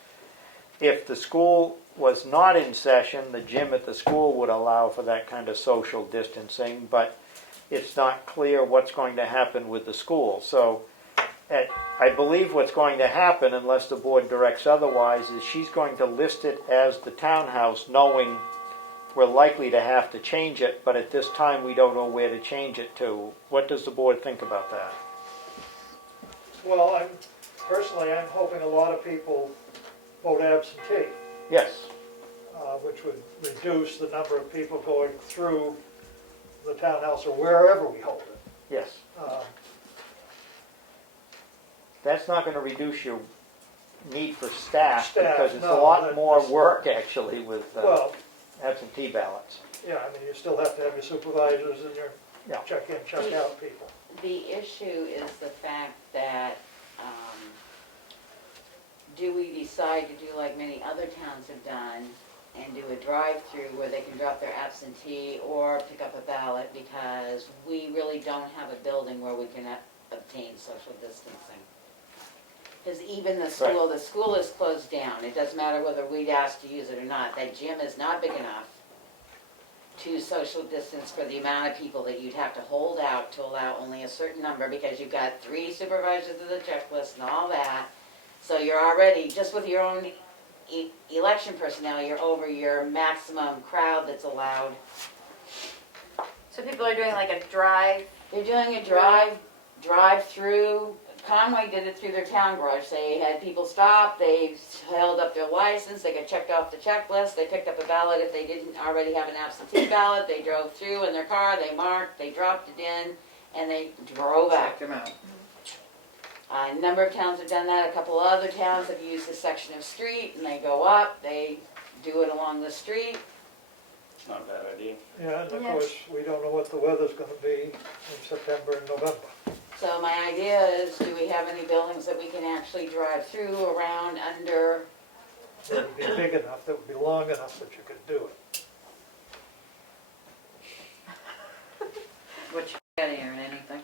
If the school was not in session, the gym at the school would allow for that kind of social distancing, but it's not clear what's going to happen with the school. So I believe what's going to happen, unless the board directs otherwise, is she's going to list it as the townhouse, knowing we're likely to have to change it, but at this time we don't know where to change it to. What does the board think about that? Well, personally, I'm hoping a lot of people vote absentee, Yes. which would reduce the number of people going through the townhouse or wherever we hold it. Yes. Uh, That's not going to reduce your need for staff, Staff, because it's a no, lot but- more work actually with Well, absentee ballots. yeah, I mean, you still have to have your supervisors and your Yeah. check-in, check-out people. The issue is the fact that, do we decide to do like many other towns have done and do a drive-through where they can drop their absentee or pick up a ballot, because we really don't have a building where we can obtain social distancing. Because even the school is closed down. It doesn't matter whether we'd ask to use it or not. That gym is not big enough to social distance for the amount of people that you'd have to hold out to allow only a certain number, because you've got 3 supervisors of the checklist and all that. So you're already, just with your own election personnel, you're over your maximum crowd that's allowed. So people are doing like a drive. They're doing a drive-through. Conway did it through their town garage. They had people stop, they held up their license, they got checked off the checklist, they picked up a ballot if they didn't already have an absentee ballot, they drove through in their car, they marked, they dropped it in, and they drove out. Check them out. A number of towns have done that. A couple other towns have used a section of street, and they go up, they do it along the street. It's not a bad idea. Yeah, and of Yeah. course, we don't know what the weather's gonna be in September and November. So my idea is, do we have any buildings that we can actually drive through, around, under? It would be big enough, that would be long enough that you could do it. What you got here and anything?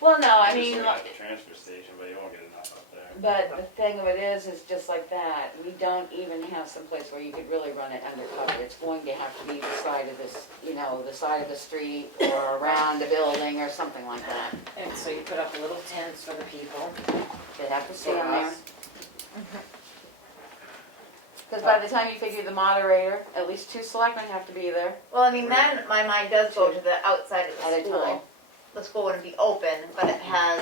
Well, no, I Just mean, looking at the transfer station, but you won't get enough up there. but the thing of it is just like that. We don't even have someplace where you could really run it undercover. It's going to have to be the side of this, the side of the street or around the building or something like that. And so you put up little tents for the people. They have to For stand there. us. Because by the time you figure the moderator, at least 2 selectmen have to be there Well, I mean, then my mind does go to the outside of at the a school. time. The school wouldn't be open, but it has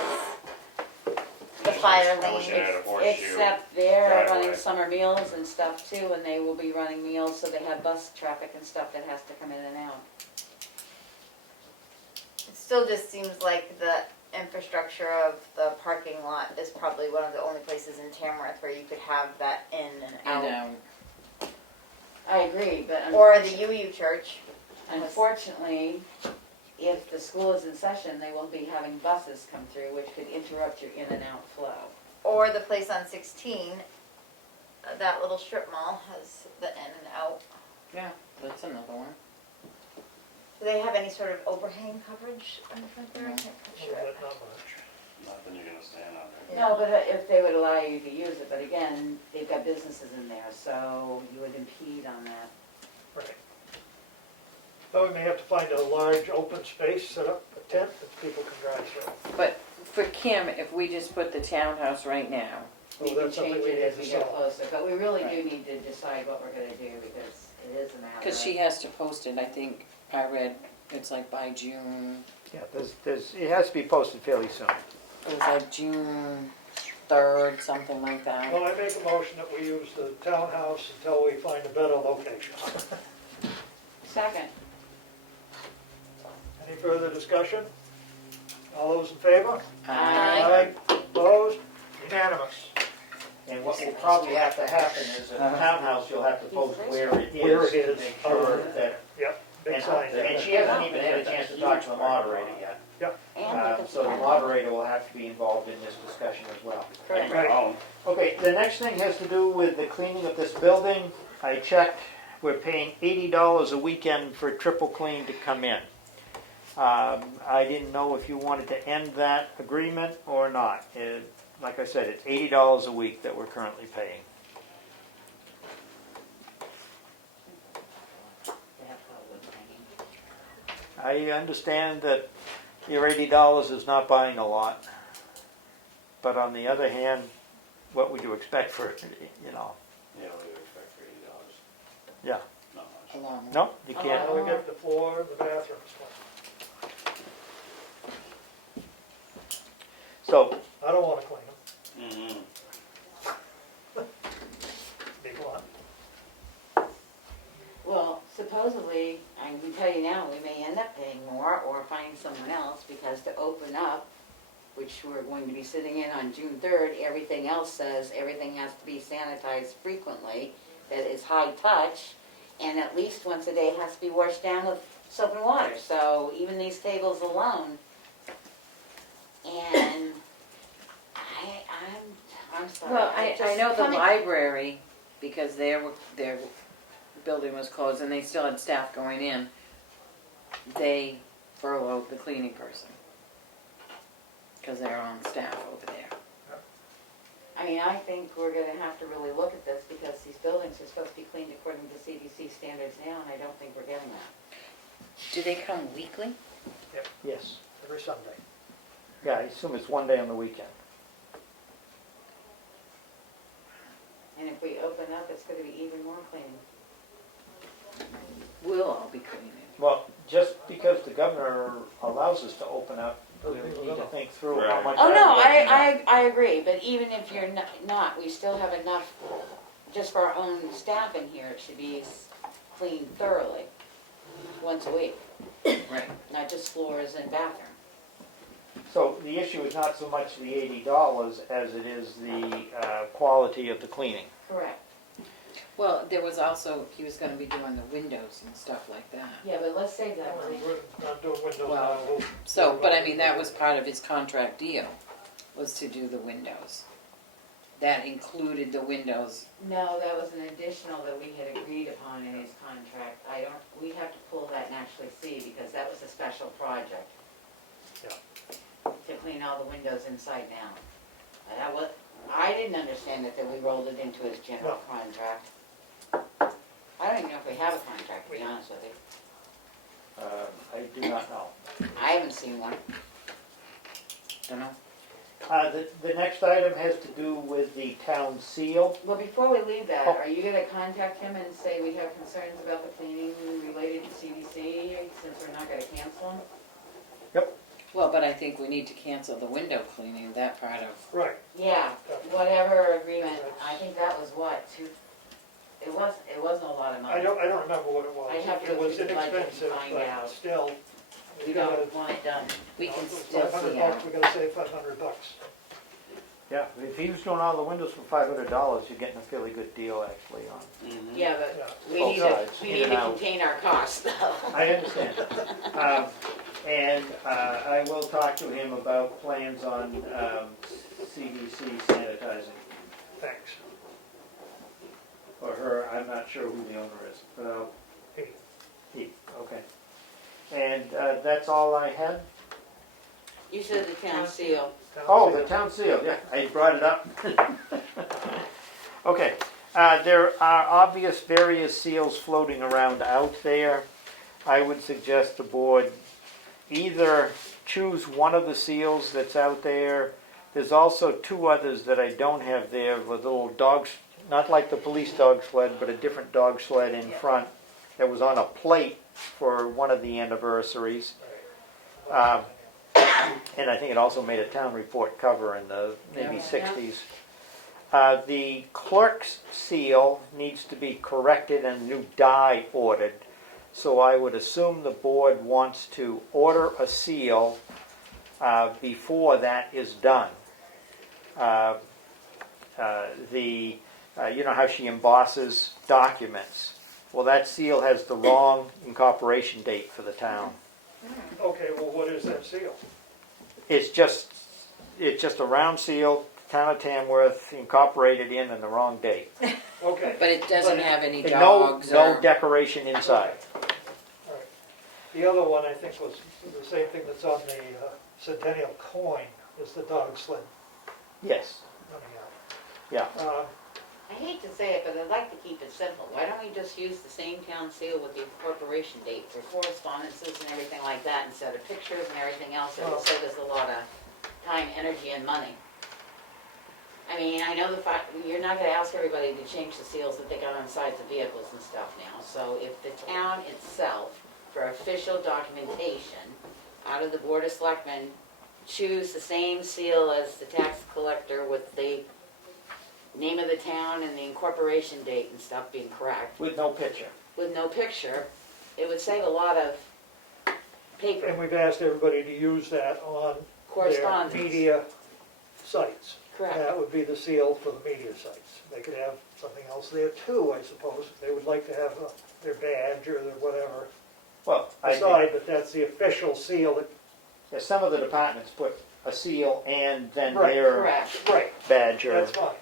the fire I wish I lane. had a horseshoe. Except they're driveway. running summer meals and stuff too, and they will be running meals, so they have bus traffic and stuff that has to come in and out. It still just seems like the infrastructure of the parking lot is probably one of the only places in Tamworth where you could have that in and out. And, I agree, but Or the UU church. unfortunately, if the school is in session, they will be having buses come through, which could interrupt your in and out flow. Or the place on 16, that little strip mall has the in and out. yeah, that's another one. Do they have any sort of overhang coverage in front there? I can't A picture little it. bit, not much. Nothing you're gonna stand on there. No, but if they would allow you to use it, but again, they've got businesses in there, so you would impede on that. Right. So we may have to find a large open space, set up a tent that people can drive through. But for Kim, if we just put the townhouse right now, So We can that's something change we it need as to we get solve. closer, but we really do Right. need to decide what we're gonna do, because it is a matter of. because she has to post it, I think, I read, it's like by June, Yeah, it has to be posted fairly soon. it was like June 3rd, something like that. Well, I make a motion that we use the townhouse until we find a better location. Second. Any further discussion? All those in favor? Aye. Opposed? Unanimous. And what will probably have to happen is at the townhouse, you'll have to post where it is. Where it is. To make sure that, Yep, big and sign. she hasn't even had a chance to talk to the moderator yet. And So the moderator will have to be involved in this discussion as well. Correct. Right. Oh, Okay, the next thing has to do with the cleaning of this building. I checked, we're paying $80 a weekend for triple clean to come in. I didn't know if you wanted to end that agreement or not. Like I said, it's $80 a week that we're currently paying. That's what we're paying. I understand that your $80 is not buying a lot, but on the other hand, what would you expect for, you know? Yeah, what do you expect for $80? Yeah. Not much. A lot more. No, you can't. Now we get the floor and the bathrooms. So, I don't wanna clean them, Mm-hmm. be blunt. Well, supposedly, I can tell you now, we may end up paying more or find someone else, because to open up, which we're going to be sitting in on June 3rd, everything else says everything has to be sanitized frequently, that is high touch, and at least once a day has to be washed down with soap and water. So even these tables alone, and I'm sorry. Well, I just know the coming- library, because their building was closed and they still had staff going in, they furloughed the cleaning person. Because they're on staff over there. I mean, I think we're gonna have to really look at this, because these buildings are supposed to be cleaned according to CDC standards now, and I don't think we're getting that. Do they come weekly? yes. Every Sunday. Yeah, I assume it's one day on the weekend. And if we open up, it's gonna be even more cleaning. We'll all be cleaning. Well, just because the governor allows us to open up, we need to think through how Right. much. Oh, that no, will open up. I agree, but even if you're not, we still have enough, just for our own staff in here, it should be cleaned thoroughly, once a week, Right. not just floors and bathroom. So the issue is not so much the $80 as it is the quality of the cleaning. Correct. Well, there was also, he was gonna be doing the windows and stuff like that. Yeah, but let's save that money. We're not doing windows now. Well, We'll- So, but I mean, that was part of his contract deal, was to do the windows. That included the windows. No, that was an additional that we had agreed upon in his contract. We have to pull that and actually see, because that was a special project. To clean all the windows inside now. I didn't understand that we rolled it into his general contract. I don't even know if we have a contract, to be honest with you. I do not know. I haven't seen one. Don't know. The next item has to do with the town seal. Well, before we leave that, Oh. are you gonna contact him and say we have concerns about the cleaning related to CDC, since we're not gonna cancel them? Well, but I think we need to cancel the window cleaning, that part of, Right, Yeah, whatever agreement, I think that was what, it wasn't a lot of money. I don't remember what it was. I'd have to It go was through the budget and inexpensive, find but out. still. We don't want it done. we can It's still $500 see bucks, out. we gotta save $500. Yeah, if he was doing all the windows for $500, you're getting a fairly good deal actually on. Mm-hmm. Yeah, Yeah. but we Both need to, sides, we in need and to out. contain our costs, though. I understand. And I will talk to him about plans on CDC sanitizing. Thanks. Or her, I'm not sure who the owner is, but I'll. He. Okay. And that's all I had? You said the town seal. Oh, the town seal, yeah, I brought it up. Okay, there are obvious various seals floating around out there. I would suggest the board either choose one of the seals that's out there. There's also two others that I don't have there with little dogs, not like the police dog sled, but a different dog sled in front that was on a plate for one of the anniversaries. And I think it also made a town report cover in the maybe Yeah. 60s. The clerk's seal needs to be corrected and a new die ordered. So I would assume the board wants to order a seal before that is done. You know how she embosses documents. Well, that seal has the wrong incorporation date for the town. Okay, well, what is that seal? It's just a round seal, town of Tamworth, incorporated in and the wrong date. Okay, But it doesn't have any And dogs no or... decoration inside. all right. The other one, I think, was the same thing that's on the Centennial coin, is the dog sled Yes, running out. yeah. I hate to say it, but I'd like to keep it simple. Why don't we just use the same town seal with the incorporation date for correspondences and everything like that instead of pictures and everything else? It would save us a lot of time, energy, and money. I mean, I know you're not gonna ask everybody to change the seals that they got on the sides of vehicles and stuff now. So if the town itself, for official documentation, out of the Board of Selectmen, choose the same seal as the tax collector with the name of the town and the incorporation date and stuff being correct, With no picture. with no picture, it would save a lot of And paper we've asked everybody to use that on their correspondence. media sites. Correct. That would be the seal for the media sites. They could have something else there too, I suppose, if they would like to have their badge or their whatever Well, I think aside, but that's the official seal that. that some of the departments put a seal and then Right, their Correct. Right, badge or that's fine.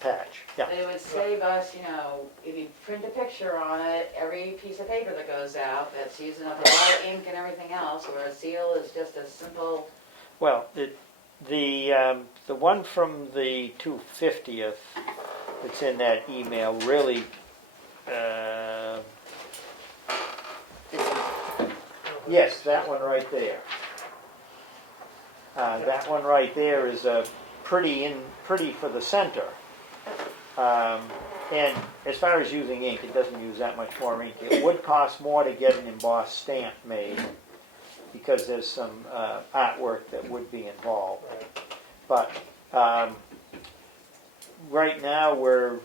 patch. Yeah. It would save us, you know, if you print a picture on it, every piece of paper that goes out, that's using up a lot of ink and everything else, where a seal is just a simple, Well, the one from the 250th that's in that email really, yes, that one right there. That one right there is pretty for the center. And as far as using ink, it doesn't use that much more ink. It would cost more to get an embossed stamp made because there's some artwork that would be involved. But right now we're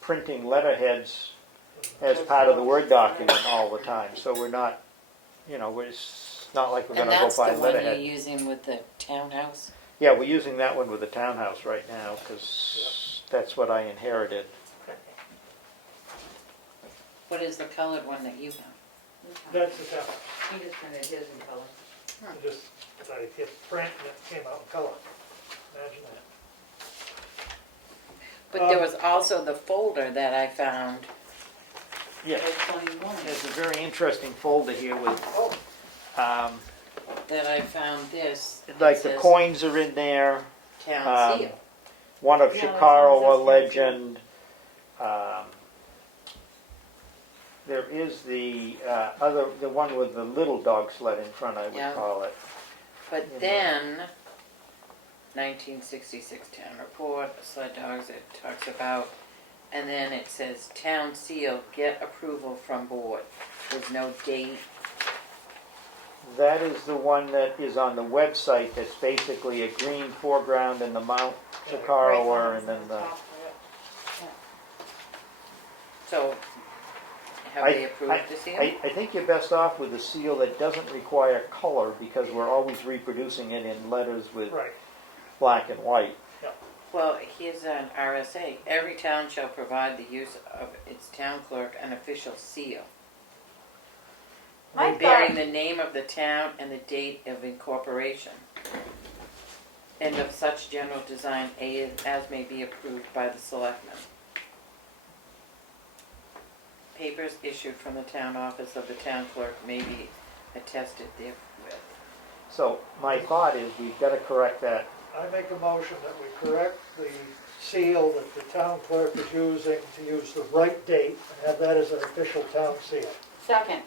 printing letterheads as part of the Word document all the time, so we're not, it's not like we're going And to go that's the buy one you're letterhead. using with the townhouse? Yeah, we're using that one with the townhouse right now because that's what I inherited. What is the colored one that you have? That's the town. he just printed his in color. You just, I hit print and it came out in color. Imagine that. But there was also the folder that I found. Yes, There's 21. there's a very interesting folder here with, Oh, That I found this. like It the says coins are in there. Town seal. One of Yeah, Chicago, that's a what legend. There is the the one with the little dog sled in front, I would Yeah. call it. But then, 1966 town report, sled dogs it talks about, and then it says town seal, get approval from board. There's no date. That is the one that is on the website. That's basically a green foreground and the Mount Chicago, and then the. So, have they approved the seal? I think you're best off with a seal that doesn't require color because we're always reproducing it in letters with right. black and white. Well, here's an RSA. Every town shall provide the use of its town clerk an official seal, My bearing thought, the name of the town and the date of incorporation, and of such general design as may be approved by the selectmen. Papers issued from the town office of the town clerk may be attested therewith. So my thought is we've got to correct that. I make a motion that we correct the seal that the town clerk is using to use the right date and have that as an official town seal. Second.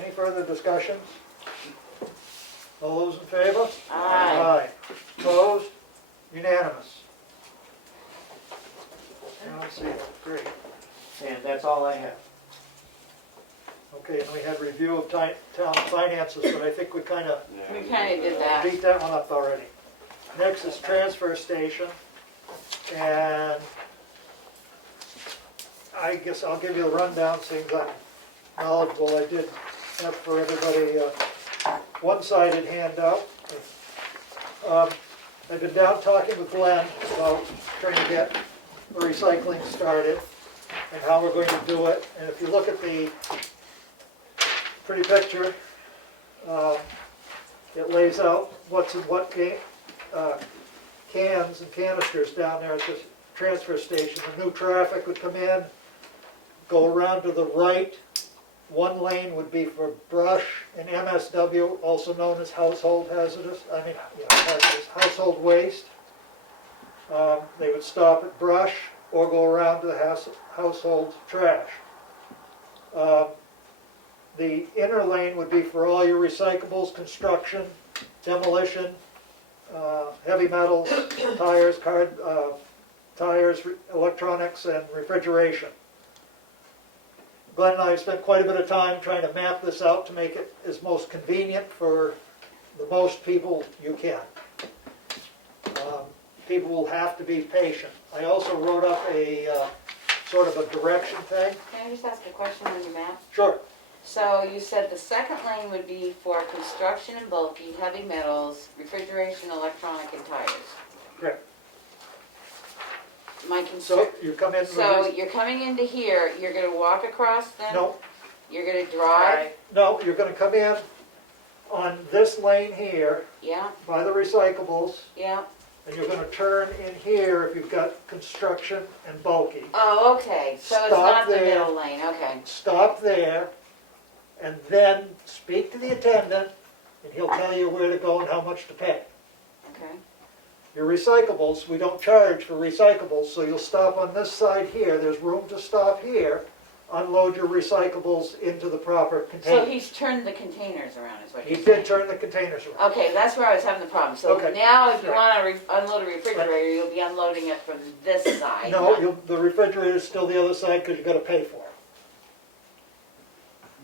Any further discussions? All those in favor? Aye. Opposed? Unanimous. Town seal, great. And that's all I have. Okay, and we had review of town finances, but I think we kind of We kind of did that. beat that one up already. Next is transfer station, and I guess I'll give you a rundown, seeing I'm knowledgeable. I did have for everybody a one-sided handout. I've been down talking with Glenn about trying to get recycling started and how we're going to do it. And if you look at the pretty picture, it lays out what's in what cans and canisters down there at this transfer station. The new traffic would come in, go around to the right, one lane would be for brush and MSW, also known as household hazardous, hazardous, household waste. They would stop at brush or go around to the household trash. The inner lane would be for all your recyclables, construction, demolition, heavy metals, tires, electronics, and refrigeration. Glenn and I have spent quite a bit of time trying to map this out to make it as most convenient for the most people you can. People will have to be patient. I also wrote up a sort of a direction thing. Can I just ask a question on your map? Sure. So you said the second lane would be for construction and bulky, heavy metals, refrigeration, electronic, and tires. Correct. My concern. So you come in. So you're coming into here. You're going to walk across then. No, You're going to drive. no, you're going to come in on this lane here Yeah. by the recyclables, Yeah. and you're going to turn in here if you've got construction and bulky. Oh, okay. So it's Stop not the there. middle lane. Okay. Stop there, and then speak to the attendant, and he'll tell you where to go and how much to pay. Okay. Your recyclables, we don't charge for recyclables, so you'll stop on this side here. There's room to stop here, unload your recyclables into the proper So container. he's turned the containers around, is what He you're did saying. turn the containers around. Okay, that's where I was having the problem. So Okay. now if you Right. want to unload a refrigerator, you'll be unloading it from this side. No, not- the refrigerator's still the other side because you've got to pay for it.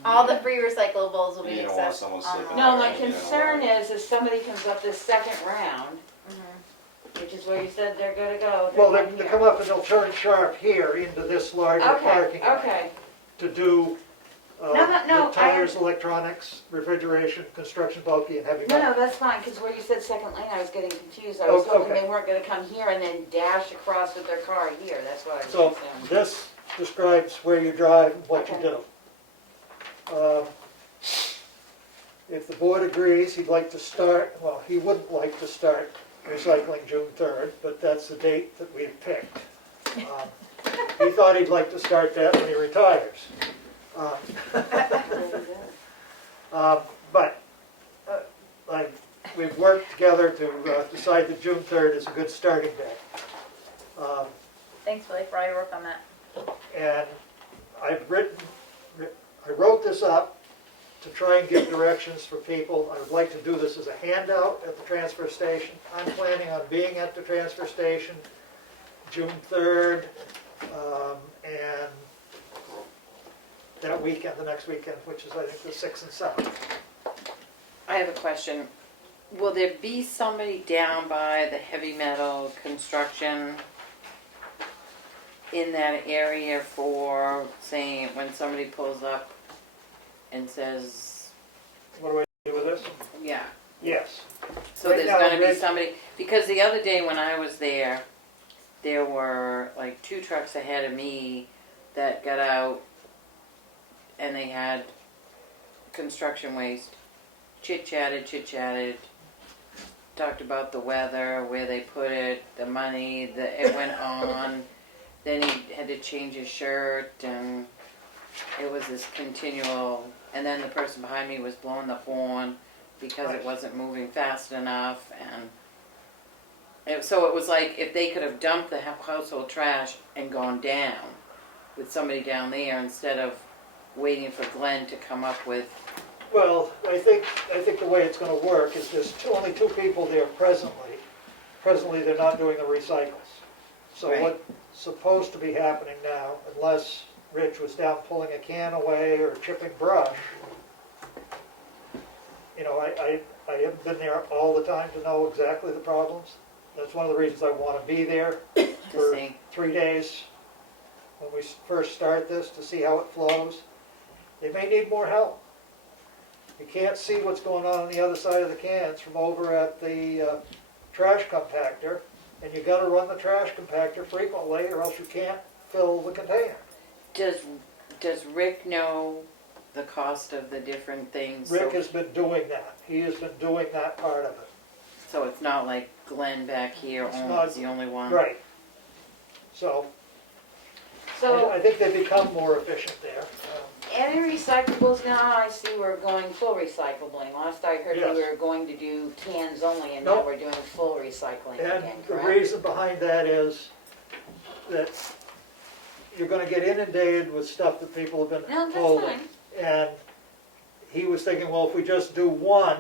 All the free recyclables will be You don't want accessed someone online. sleeping No, Yeah, my yeah, concern yeah. is if somebody comes up this second round, Mhm. which is where you said they're gonna go. Well, they're they going come here. up and they'll turn sharp here into this larger Okay, parking area okay. to do No, the tires, electronics, refrigeration, construction, bulky, and heavy No, metal. no, that's fine, because where you said second lane, I was getting confused. I was Oh, hoping okay. they weren't gonna come here and then dash across with their car here. That's what I was So concerned. this describes where you drive and what you Okay. do. If the board agrees, he'd like to start, well, he wouldn't like to start recycling June 3rd, but that's the date that we had picked. He thought he'd like to start that when he retires. But we've worked together to decide that June 3rd is a good starting day. Thanks, Billy, for all your work on that. And I wrote this up to try and give directions for people. I would like to do this as a handout at the transfer station. I'm planning on being at the transfer station June 3rd, and that weekend, the next weekend, which is I think the 6th and 7th. I have a question. Will there be somebody down by the heavy metal construction in that area for saying when somebody pulls up and says, What do I do with this? yeah. Yes. So Right there's now, gonna be Rich- somebody, because the other day when I was there, there were like 2 trucks ahead of me that got out and they had construction waste. Chit-chatted, talked about the weather, where they put it, the money, it went on. Then he had to change his shirt and it was this continual, and then the person behind me was blowing the horn because it wasn't moving fast enough, and so it was like if they could have dumped the household trash and gone down with somebody down there instead of waiting for Glenn to come up with. Well, I think the way it's going to work is there's only 2 people there presently. Presently, they're not doing the recycles. So Right. what's supposed to be happening now, unless Rich was down pulling a can away or chipping brush, you know, I haven't been there all the time to know exactly the problems. That's one of the reasons I want to be there for see. 3 days when we first start this to see how it flows. They may need more help. You can't see what's going on the other side of the cans from over at the trash compactor, and you gotta run the trash compactor frequently or else you can't fill the container. Does Rick know the cost of the different things? Rick has been doing that. He has been doing that part of it. So it's not like Glenn back here It's only not- is the only one. Right. So, So, I think they've become more efficient there. any recyclables now? I see we're going full recycling. Last I heard Yes. we were going to do cans only, and now Nope. we're doing full recycling And again, the correct? reason behind that is that you're gonna get inundated with stuff that people have been No, that's told. fine. And he was thinking, well, if we just do one,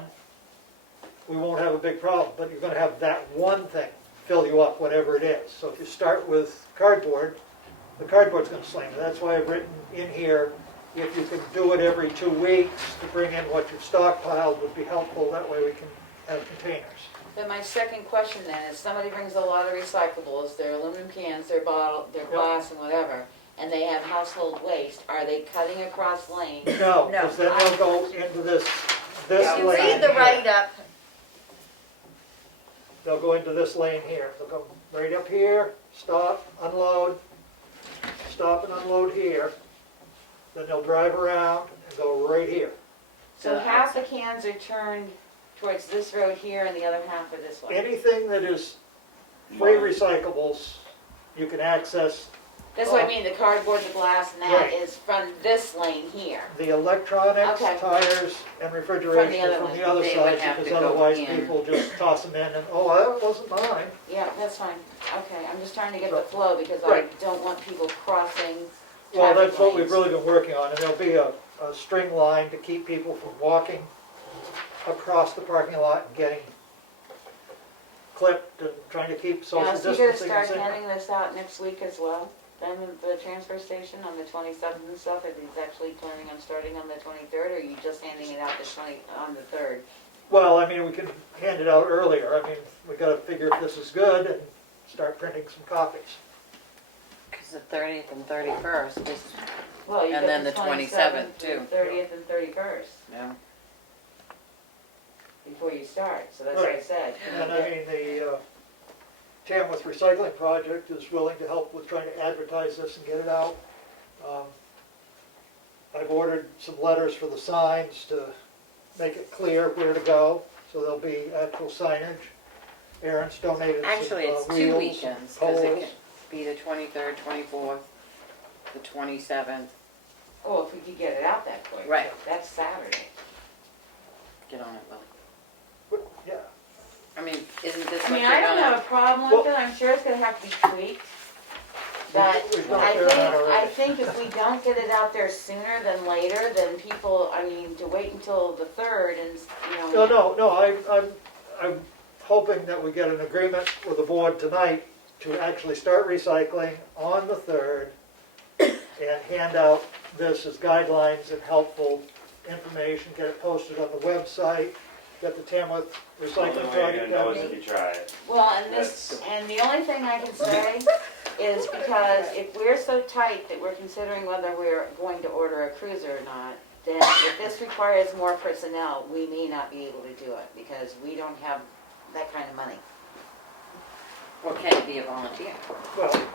we won't have a big problem, but you're gonna have that one thing fill you up, whatever it is. So if you start with cardboard, the cardboard's gonna sling. That's why I've written in here, if you can do it every 2 weeks to bring in what you've stockpiled would be helpful. That way we can have containers. Then my second question then is, somebody brings a lot of recyclables, their aluminum cans, their bottle, their glass and whatever, and they have household waste, are they cutting across lanes? No, No. because then they'll go into this If you lane read the here. write-up, They'll go into this lane here. They'll go right up here, stop, unload, stop and unload here. Then they'll drive around and go right here. So half the cans are turned towards this road here and the other half are this way? Anything that is free recyclables, you can access. That's what I mean, the cardboard, the glass, and that Right. is from this lane here. The electronics, Okay. tires, and refrigeration other are from one. the other They would side, have to because go otherwise in. people just toss them in and, oh, that wasn't mine. Yeah, that's fine. Okay, I'm just trying to get the flow because I Right. don't want people crossing Well, traffic that's what we've lanes. really been working on, and there'll be a string line to keep people from walking across the parking lot and getting clipped and trying to keep social Now, is he gonna distancing. start and handing this out next week as well? Then at the transfer station on the 27th and stuff, if he's actually planning on starting on the 23rd, or are you just handing it out on the 3rd? Well, I mean, we can hand it out earlier. I mean, we gotta figure if this is good and start printing some copies. Because the 30th and 31st is, Well, you And got then the the 27th, 27th too. the 30th and 31st yeah. before you start, so that's what I Right. said. And I mean, the Tamworth Recycling Project is willing to help with trying to advertise this and get it out. I've ordered some letters for the signs to make it clear where to go, so there'll be actual signage. Aaron's donated some Actually, it's 2 wheels, weekends, poles. because it could be the 23rd, 24th, the 27th. Oh, if we could get it out that quick. Right. That's Saturday. Get on it, Will. Yeah, I mean, isn't this I what mean, you're I don't have gonna? a problem with it, I'm sure it's gonna have to be tweaked. But We've done I a fair think, amount I already. think if we don't get it out there sooner than later, then people, I mean, to wait until the 3rd and, you know. No, I'm hoping that we get an agreement with the board tonight to actually start recycling on the 3rd and hand out this as guidelines and helpful information, get it posted on the website, get the Tamworth The Recycling only way you're Project gonna know done. is if you try it. Well, and the only thing I can say is because if we're so tight that we're considering whether we're going to order a cruiser or not, then if this requires more personnel, we may not be able to do it because we don't have that kind of money. Or can it be a volunteer? Well,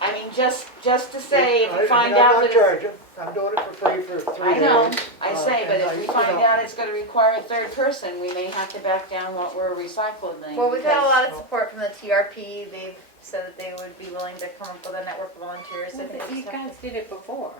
I mean, just to say, if I- you find I'm out not that it's, charging, I'm doing it for free for 3 I days. know, I say, but and if we you find know, out it's gonna require a third person, we may have to back down what we're recycling. well, we've had a because- lot of support from the TRP. They've said that they would be willing to come up with a network of volunteers. I think You it's guys did it before.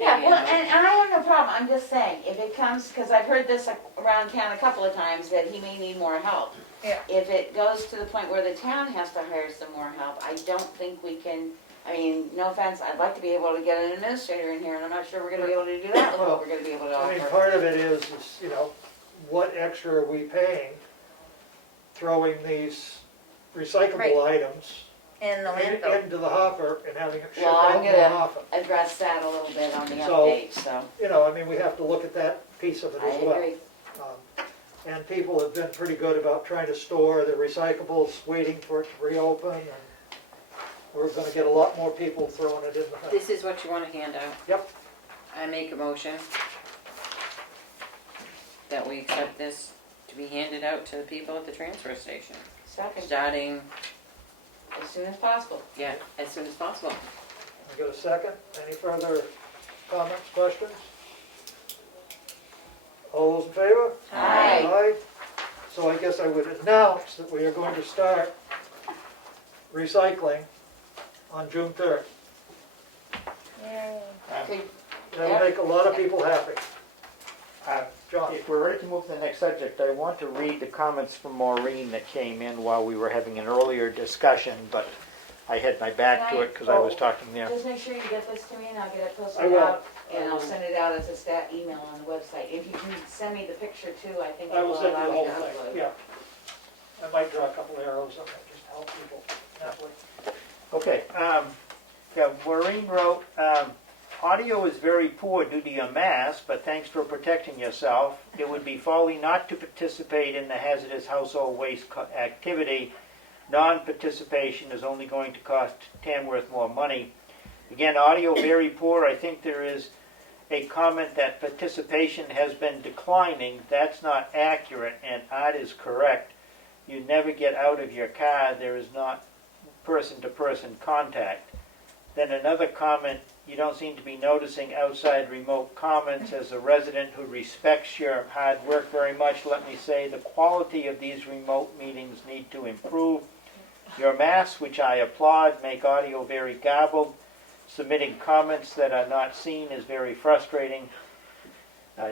Yeah, well, and I have no problem, I'm just saying, if it comes, because I've heard this around town a couple of times, that he may need more help. Yeah. If it goes to the point where the town has to hire some more help, I don't think we can, I mean, no offense, I'd like to be able to get an administrator in here, and I'm not sure we're gonna be able to do that with what we're gonna be able to I mean, offer. part of it is, you know, what extra are we paying throwing these recyclable items in the landfill. into the hopper and having it shipped Well, I'm out more gonna- often? Address that a little bit on the So- update, so, You know, I mean, we have to look at that piece of it I as well. agree. And people have been pretty good about trying to store their recyclables, waiting for it to reopen, and we're gonna get a lot more people throwing it in the. This is what you wanna hand out? Yep. I make a motion that we accept this to be handed out to the people at the transfer station, Second, starting, as soon as possible. yeah, as soon as possible. I got a second? Any further comments, questions? All those in favor? Aye. Aye. So I guess I would announce that we are going to start recycling on June 3rd. Yay. Could, That'll Yep. make a lot of people happy. John? If we're ready to move to the next subject, I want to read the comments from Maureen that came in while we were having an earlier discussion, but I had my back to it because I was talking there. Just make sure you get this to me and I'll get it I posted will. out. And I'll send it out as a stat email on the website. If you can send me the picture too, I think it I will will send you allow the me whole to thing, upload. yeah. I might draw a couple arrows on it, just to help people. That way. Okay, yeah, Maureen wrote, audio is very poor due to your mask, but thanks for protecting yourself. It would be folly not to participate in the hazardous household waste activity. Non-participation is only going to cost Tamworth more money. Again, audio very poor. I think there is a comment that participation has been declining. That's not accurate, and Art is correct. You never get out of your car. There is not person-to-person contact. Then another comment, you don't seem to be noticing outside remote comments. As a resident who respects your hard work very much, let me say the quality of these remote meetings need to improve. Your masks, which I applaud, make audio very garbled. Submitting comments that are not seen is very frustrating.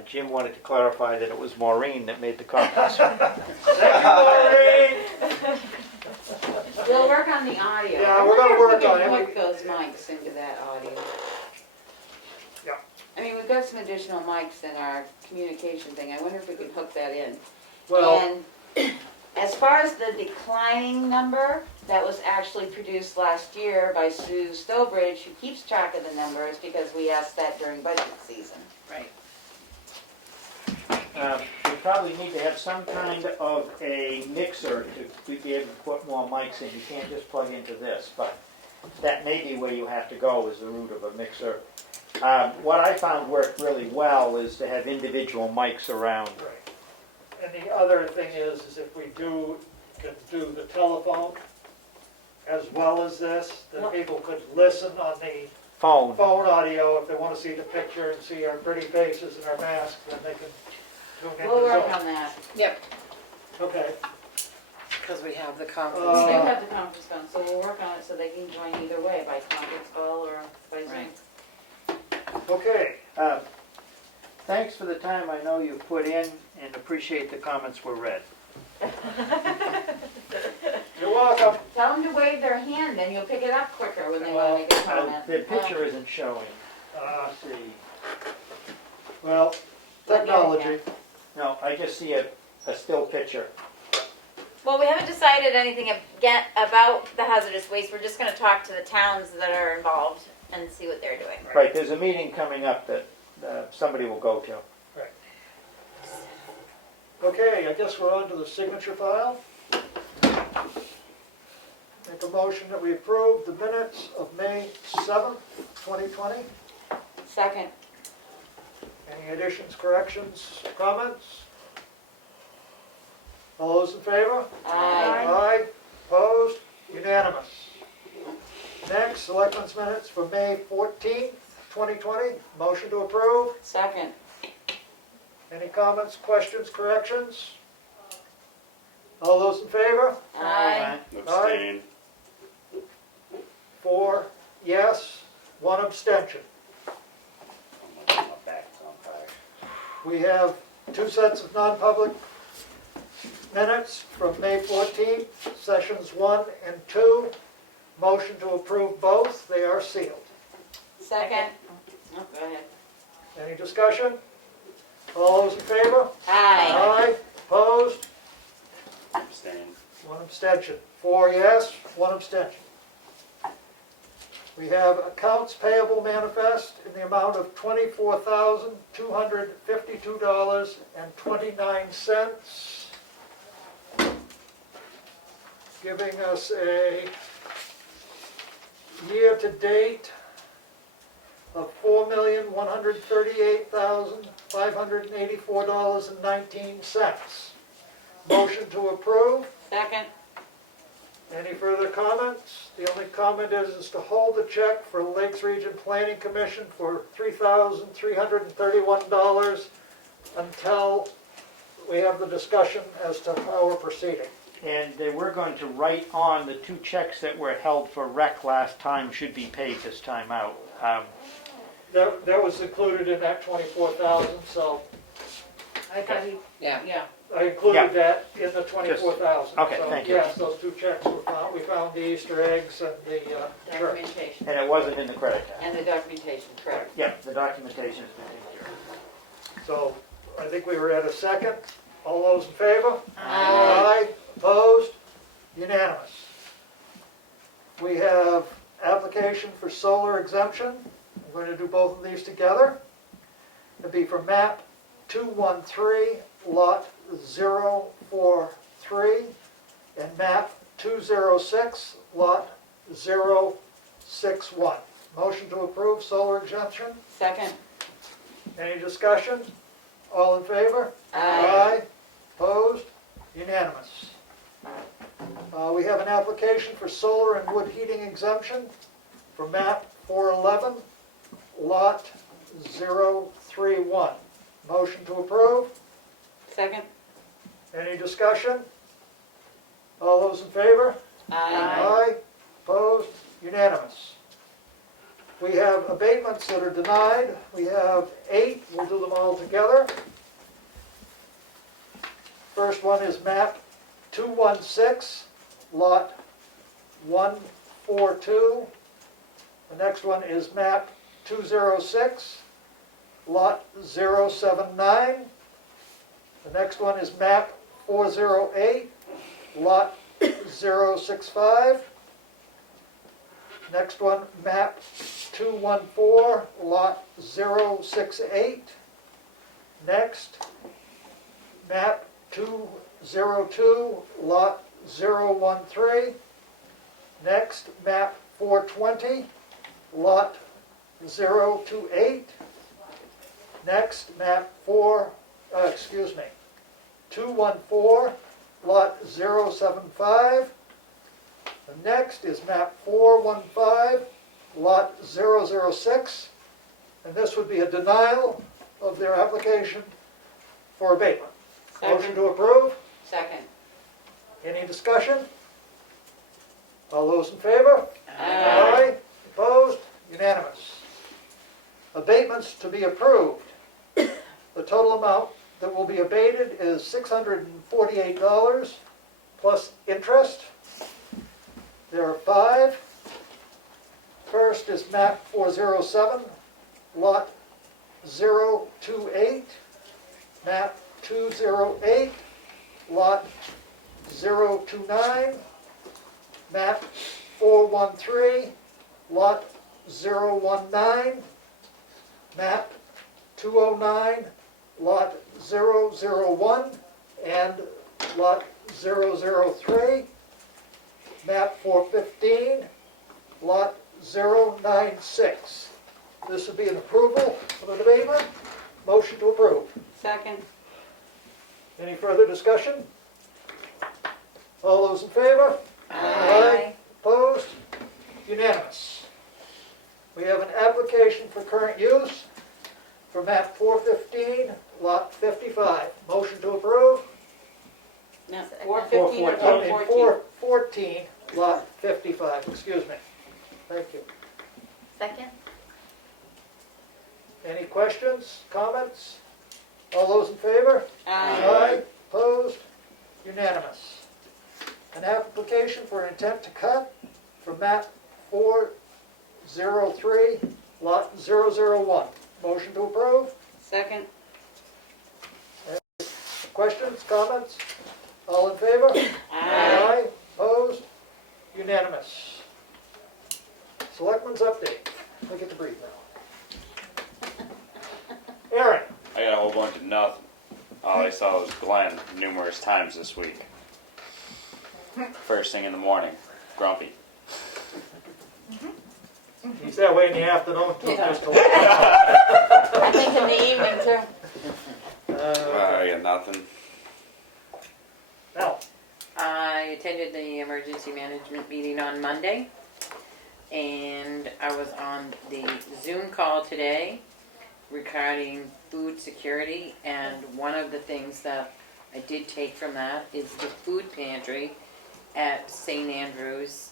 Jim wanted to clarify that it was Maureen that made the comments. Thank you, Maureen! We'll work on the audio. Yeah, I we're gonna wonder if work we on can it. hook those mics into that audio. Yeah. I mean, we've got some additional mics in our communication thing. I wonder if we can hook that in. Well, And as far as the declining number, that was actually produced last year by Sue Stowbridge, who keeps track of the numbers because we asked that during budget season. Right. We probably need to have some kind of a mixer to be able to put more mics in. You can't just plug into this, but that may be where you have to go, is the route of a mixer. What I found worked really well is to have individual mics around. right. And the other thing is if we can do the telephone as well as this, then people could listen on the Phone. phone audio if they want to see the picture and see our pretty faces and our masks, then they can tune in. We'll the work Zoom. on that. Yep, Okay. because we have the We conference do thing. have the conference phone, so we'll work on it so they can join either way, by conference call or by Zoom. Right. Okay. Thanks for the time I know you put in, and appreciate the comments were read. You're welcome. Tell them to wave their hand, and you'll pick it up quicker when they want to make a comment. The picture isn't showing. Let's see. Well, technology. No, I just see a still picture. Well, we haven't decided anything again about the hazardous waste. We're just gonna talk to the towns that are involved and see what they're doing. Right, there's a meeting coming up that somebody will go to. Okay, I guess we're on to the signature file. Make a motion that we approve the minutes of May 7th, 2020. Second. Any additions, corrections, comments? All those in favor? Aye. Aye, opposed, unanimous. Next, Selectmen's minutes for May 14th, 2020. Motion to approve. Second. Any comments, questions, corrections? All those in favor? Aye. Abstain. 4 yes, 1 abstention. My back's on fire. We have 2 sets of non-public minutes from May 14th, sessions 1 and 2. Motion to approve both, they are sealed. Second. Oh, go ahead. Any discussion? All those in favor? Aye. Aye, opposed, Abstain. 1 abstention. 4 yes, 1 abstention. We have accounts payable manifest in the amount of $24,252.29, giving us a year-to-date of $4,138,584.19. Motion to approve. Second. Any further comments? The only comment is to hold the check for Lakes Region Planning Commission for $3,331 until we have the discussion as to how we're proceeding. And we're going to write on the 2 checks that were held for rec last time should be paid this time out. that was included in that 24,000, so I thought he, Yeah. yeah, I included that in the 24,000. Okay, So, thank you. yes, those two checks were found, we found the Easter eggs and the church. documentation, And it wasn't in the credit card. and the documentation, correct. Yeah, the documentation has been taken care of. So I think we were at a second. All those in favor? Aye. Opposed? Unanimous. We have application for solar exemption. I'm going to do both of these together. It'd be for map 213, lot 043, and map 206, lot 061. Motion to approve solar exemption. Second. Any discussion? All in favor? Aye. Opposed? Unanimous. We have an application for solar and wood heating exemption for map 411, lot 031. Motion to approve. Second. Any discussion? All those in favor? Aye. Opposed? Unanimous. We have abatements that are denied. We have 8. We'll do them all together. First one is map 216, lot 142. The next one is map 206, lot 079. The next one is map 408, lot 065. Next one, map 214, lot 068. Next, map 202, lot 013. Next, map 420, lot 028. Next, map 214, lot 075. The next is map 415, lot 006, and this would be a denial of their application for abatement. Motion Second. to approve. Second. Any discussion? All those in favor? Aye. Opposed? Unanimous. Abatements to be approved. The total amount that will be abated is $648 plus interest. There are 5. First is map 407, lot 028, map 208, lot 029, map 413, lot 019, map 209, lot 001, and lot 003, map 415, lot 096. This would be an approval of an abatement. Motion to approve. Second. Any further discussion? All those in favor? Aye. Opposed? Unanimous. We have an application for current use for map 415, lot 55. Motion to approve. No, 415 or 414? 414, lot 55, excuse me. Thank you. Second? Any questions, comments? All those in favor? Aye. Opposed? Unanimous. An application for intent to cut for map 403, lot 001. Motion to approve. Second. Questions, comments? All in favor? Aye. Opposed? Unanimous. Selectmen's update. I get to breathe now. Aaron? I got a whole bunch of nothing. All I saw was Glenn numerous times this week. First thing in the morning, grumpy. He's that way in the afternoon too. Yeah. Just to I think in the evening too. I got nothing. Now, I attended the emergency management meeting on Monday, and I was on the Zoom call today regarding food security, and one of the things that I did take from that is the food pantry at St. Andrews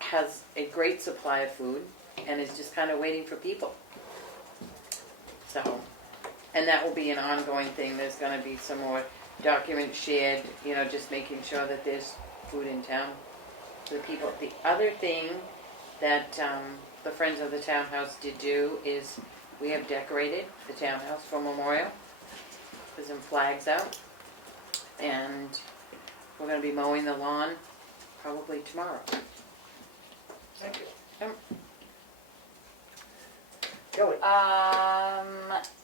has a great supply of food and is just kind of waiting for people. So, and that will be an ongoing thing. There's gonna be some more documents shared, you know, just making sure that there's food in town for the people. The other thing that the Friends of the Townhouse did do is we have decorated the townhouse for Memorial. There's some flags out. And we're gonna be mowing the lawn probably tomorrow. Thank you. Yep. Kelly?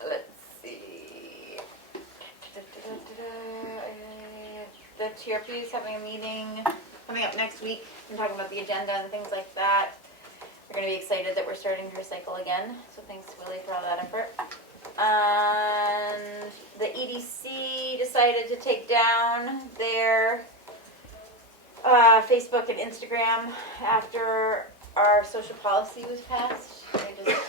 Let's see. The TRP is having a meeting coming up next week. I'm talking about the agenda and things like that. We're gonna be excited that we're starting to recycle again, so thanks Willie for all that effort. And the EDC decided to take down their Facebook and Instagram after our social policy was passed. They just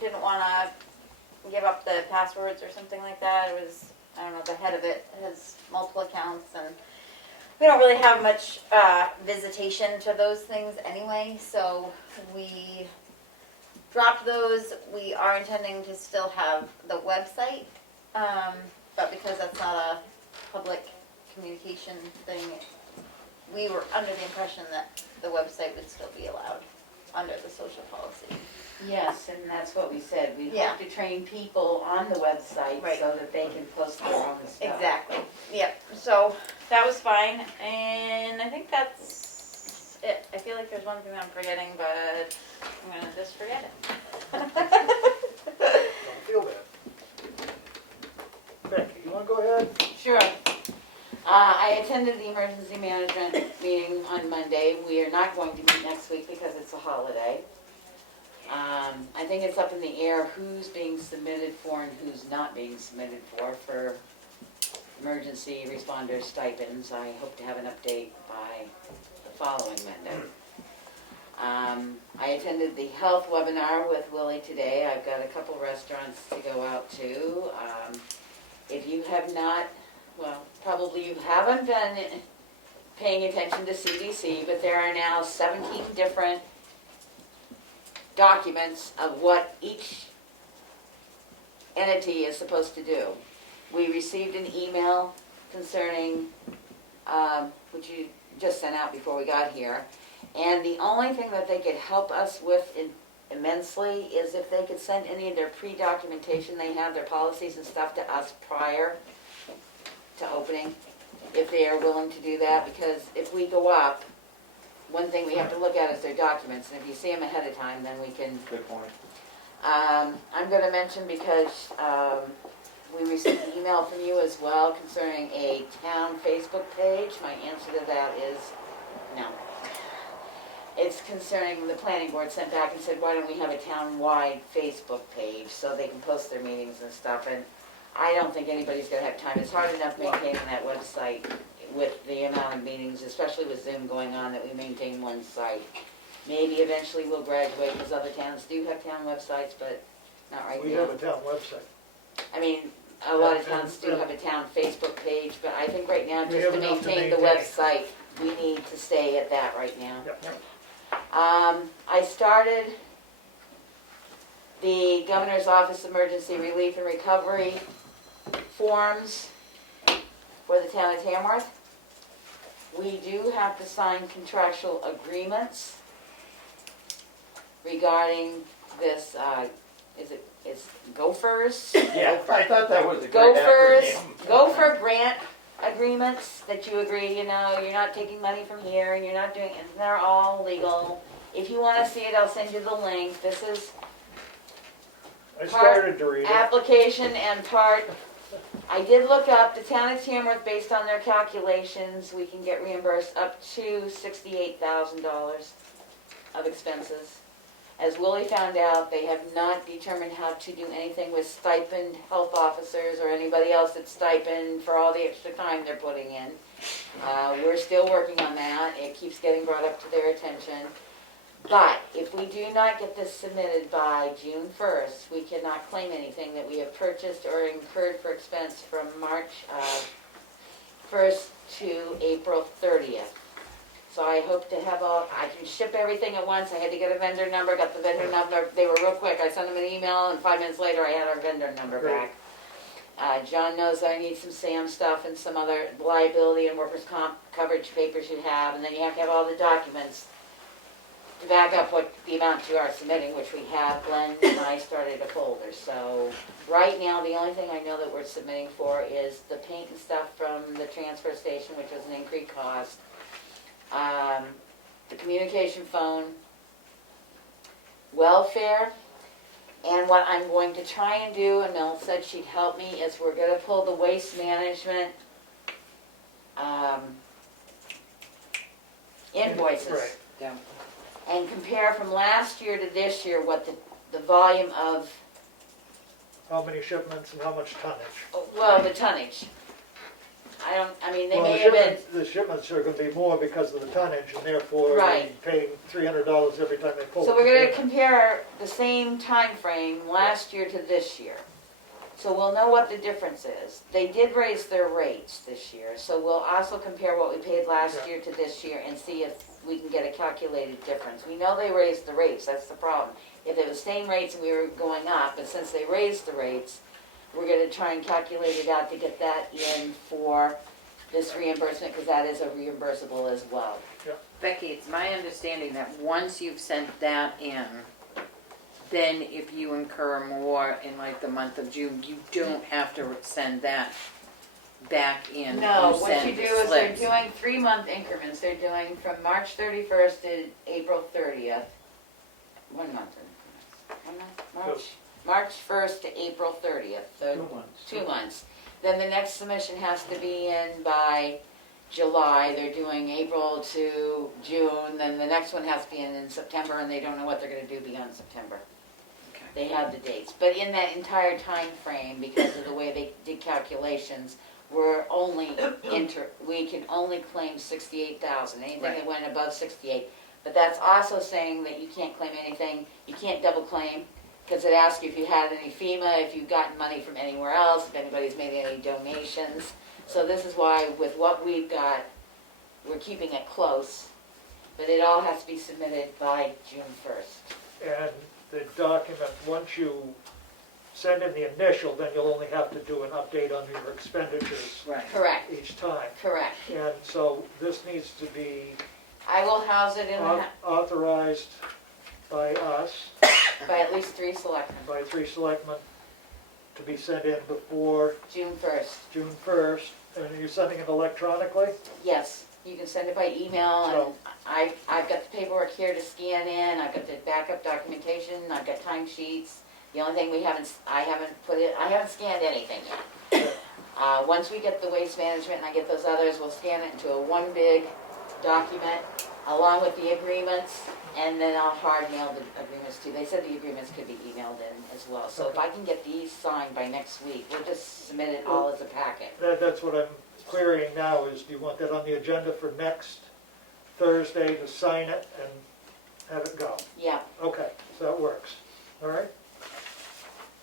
didn't want to give up the passwords or something like that. It was, I don't know, the head of it has multiple accounts, and we don't really have much visitation to those things anyway, so we dropped those. We are intending to still have the website, but because that's not a public communication thing, we were under the impression that the website would still be allowed under the social policy. Yes, and that's what we said. We Yeah. hope to train people on the website Right. so that they can post their own stuff. Exactly. Yep. So that was fine, and I think that's it. I feel like there's one thing I'm forgetting, but I'm gonna just forget it. Don't feel bad. Becky, you wanna go ahead? Sure. I attended the emergency management meeting on Monday. We are not going to meet next week because it's a holiday. I think it's up in the air who's being submitted for and who's not being submitted for emergency responder stipends. I hope to have an update by the following Monday. I attended the health webinar with Willie today. I've got a couple restaurants to go out to. If you have not, well, probably you haven't been paying attention to CDC, but there are now 17 different documents of what each entity is supposed to do. We received an email concerning, which you just sent out before we got here, and the only thing that they could help us with immensely is if they could send any of their pre-documentation they have, their policies and stuff, to us prior to opening, if they are willing to do that, because if we go up, one thing we have to look at is their documents, and if you see them ahead of time, then we can. Good point. I'm going to mention, because we received an email from you as well concerning a town Facebook page. My answer to that is no. It's concerning the planning board sent back and said, why don't we have a town-wide Facebook page so they can post their meetings and stuff, and I don't think anybody's going to have time. It's hard enough maintaining that website with the amount of meetings, especially with Zoom going on, that we maintain one site. Maybe eventually we'll graduate, because other towns do have town websites, but not right We now. have a town website. I mean, a lot of towns do have a town Facebook page, but I think right now, We just have to enough to maintain the maintain. website, we need to stay at that right now. Yep. I started the Governor's Office Emergency Relief and Recovery forms for the town of Tamworth. We do have to sign contractual agreements regarding this, it's Gophers? Yeah, I thought that was a great Gophers, acronym. Gopher grant agreements that you agree, you're not taking money from here, and you're not doing, and they're all legal. If you wanna see it, I'll send you the link. This is I started to read it. application and part, I did look up, the town of Tamworth, based on their calculations, we can get reimbursed up to $68,000 of expenses. As Willie found out, they have not determined how to do anything with stipend health officers or anybody else that's stipend for all the extra time they're putting in. We're still working on that. It keeps getting brought up to their attention. But if we do not get this submitted by June 1st, we cannot claim anything that we have purchased or incurred for expense from March 1st to April 30th. So I hope to have I can ship everything at once. I had to get a vendor number, got the vendor number. They were real quick. I sent them an email and 5 minutes later I had our vendor number Great. back. John knows that I need some SAM stuff and some other liability and workers' comp coverage papers you have. And then you have to have all the documents to back up what the amount you are submitting, which we have. Glenn and I started a folder. So right now, the only thing I know that we're submitting for is the paint and stuff from the transfer station, which was an increased cost. The communication phone, welfare, and what I'm going to try and do, and Mel said she'd help me, is we're going to pull the waste management invoices. Right. Yeah. And compare from last year to this year what the volume of, How many shipments and how much tonnage? well, the tonnage. I mean, they Well, may have been, the shipments are gonna be more because of the tonnage, and therefore Right. they're paying $300 every time they pull. so a we're gonna container. compare the same time frame last year to this year. So we'll know what the difference is. They did raise their rates this year, so we'll also compare what we paid last Yeah. year to this year and see if we can get a calculated difference. We know they raised the rates, that's the problem. If it was same rates and we were going up, but since they raised the rates, we're gonna try and calculate it out to get that in for this reimbursement, because that is a reimbursable as well. Becky, it's my understanding that once you've sent that in, then if you incur more in like the month of June, you don't have to send that back in. No, what send you do the is they're slips. doing 3-month increments. They're doing from March 31st to April 30th. 1 month. 1 month? March 1st to April 30th. So 2 months. 2 months. Then the next submission has to be in by July. They're doing April to June. Then the next one has to be in September, and they don't know what they're going to do beyond September. Okay. They have the dates. But in that entire time frame, because of the way they did calculations, we can only claim 68,000. Anything Right. that went above 68. But that's also saying that you can't claim anything. You can't double claim, because it asks you if you had any FEMA, if you've gotten money from anywhere else, if anybody's made any donations. So this is why, with what we've got, we're keeping it close. But it all has to be submitted by June 1st. And the document, once you send in the initial, then you'll only have to do an update on your expenditures Right. Correct, each time. correct. And so this needs to be I will house it in authorized by us, by at least 3 selectmen, by 3 selectmen, to be sent in before June 1st. June 1st. And are you sending it electronically? Yes, you can send it by email, and I've got the paperwork here to scan in, I've got the backup documentation, I've got timesheets. The only thing I haven't scanned anything yet. Once we get the waste management and I get those others, we'll scan it into a one big document, along with the agreements, and then I'll hard mail the agreements too. They said the agreements could be emailed in as well, so if I can get these signed by next week, we'll just submit it all as a packet. That's what I'm querying now, is do you want that on the agenda for next Thursday to sign it and have it go? Yeah, Okay, so that works. All right?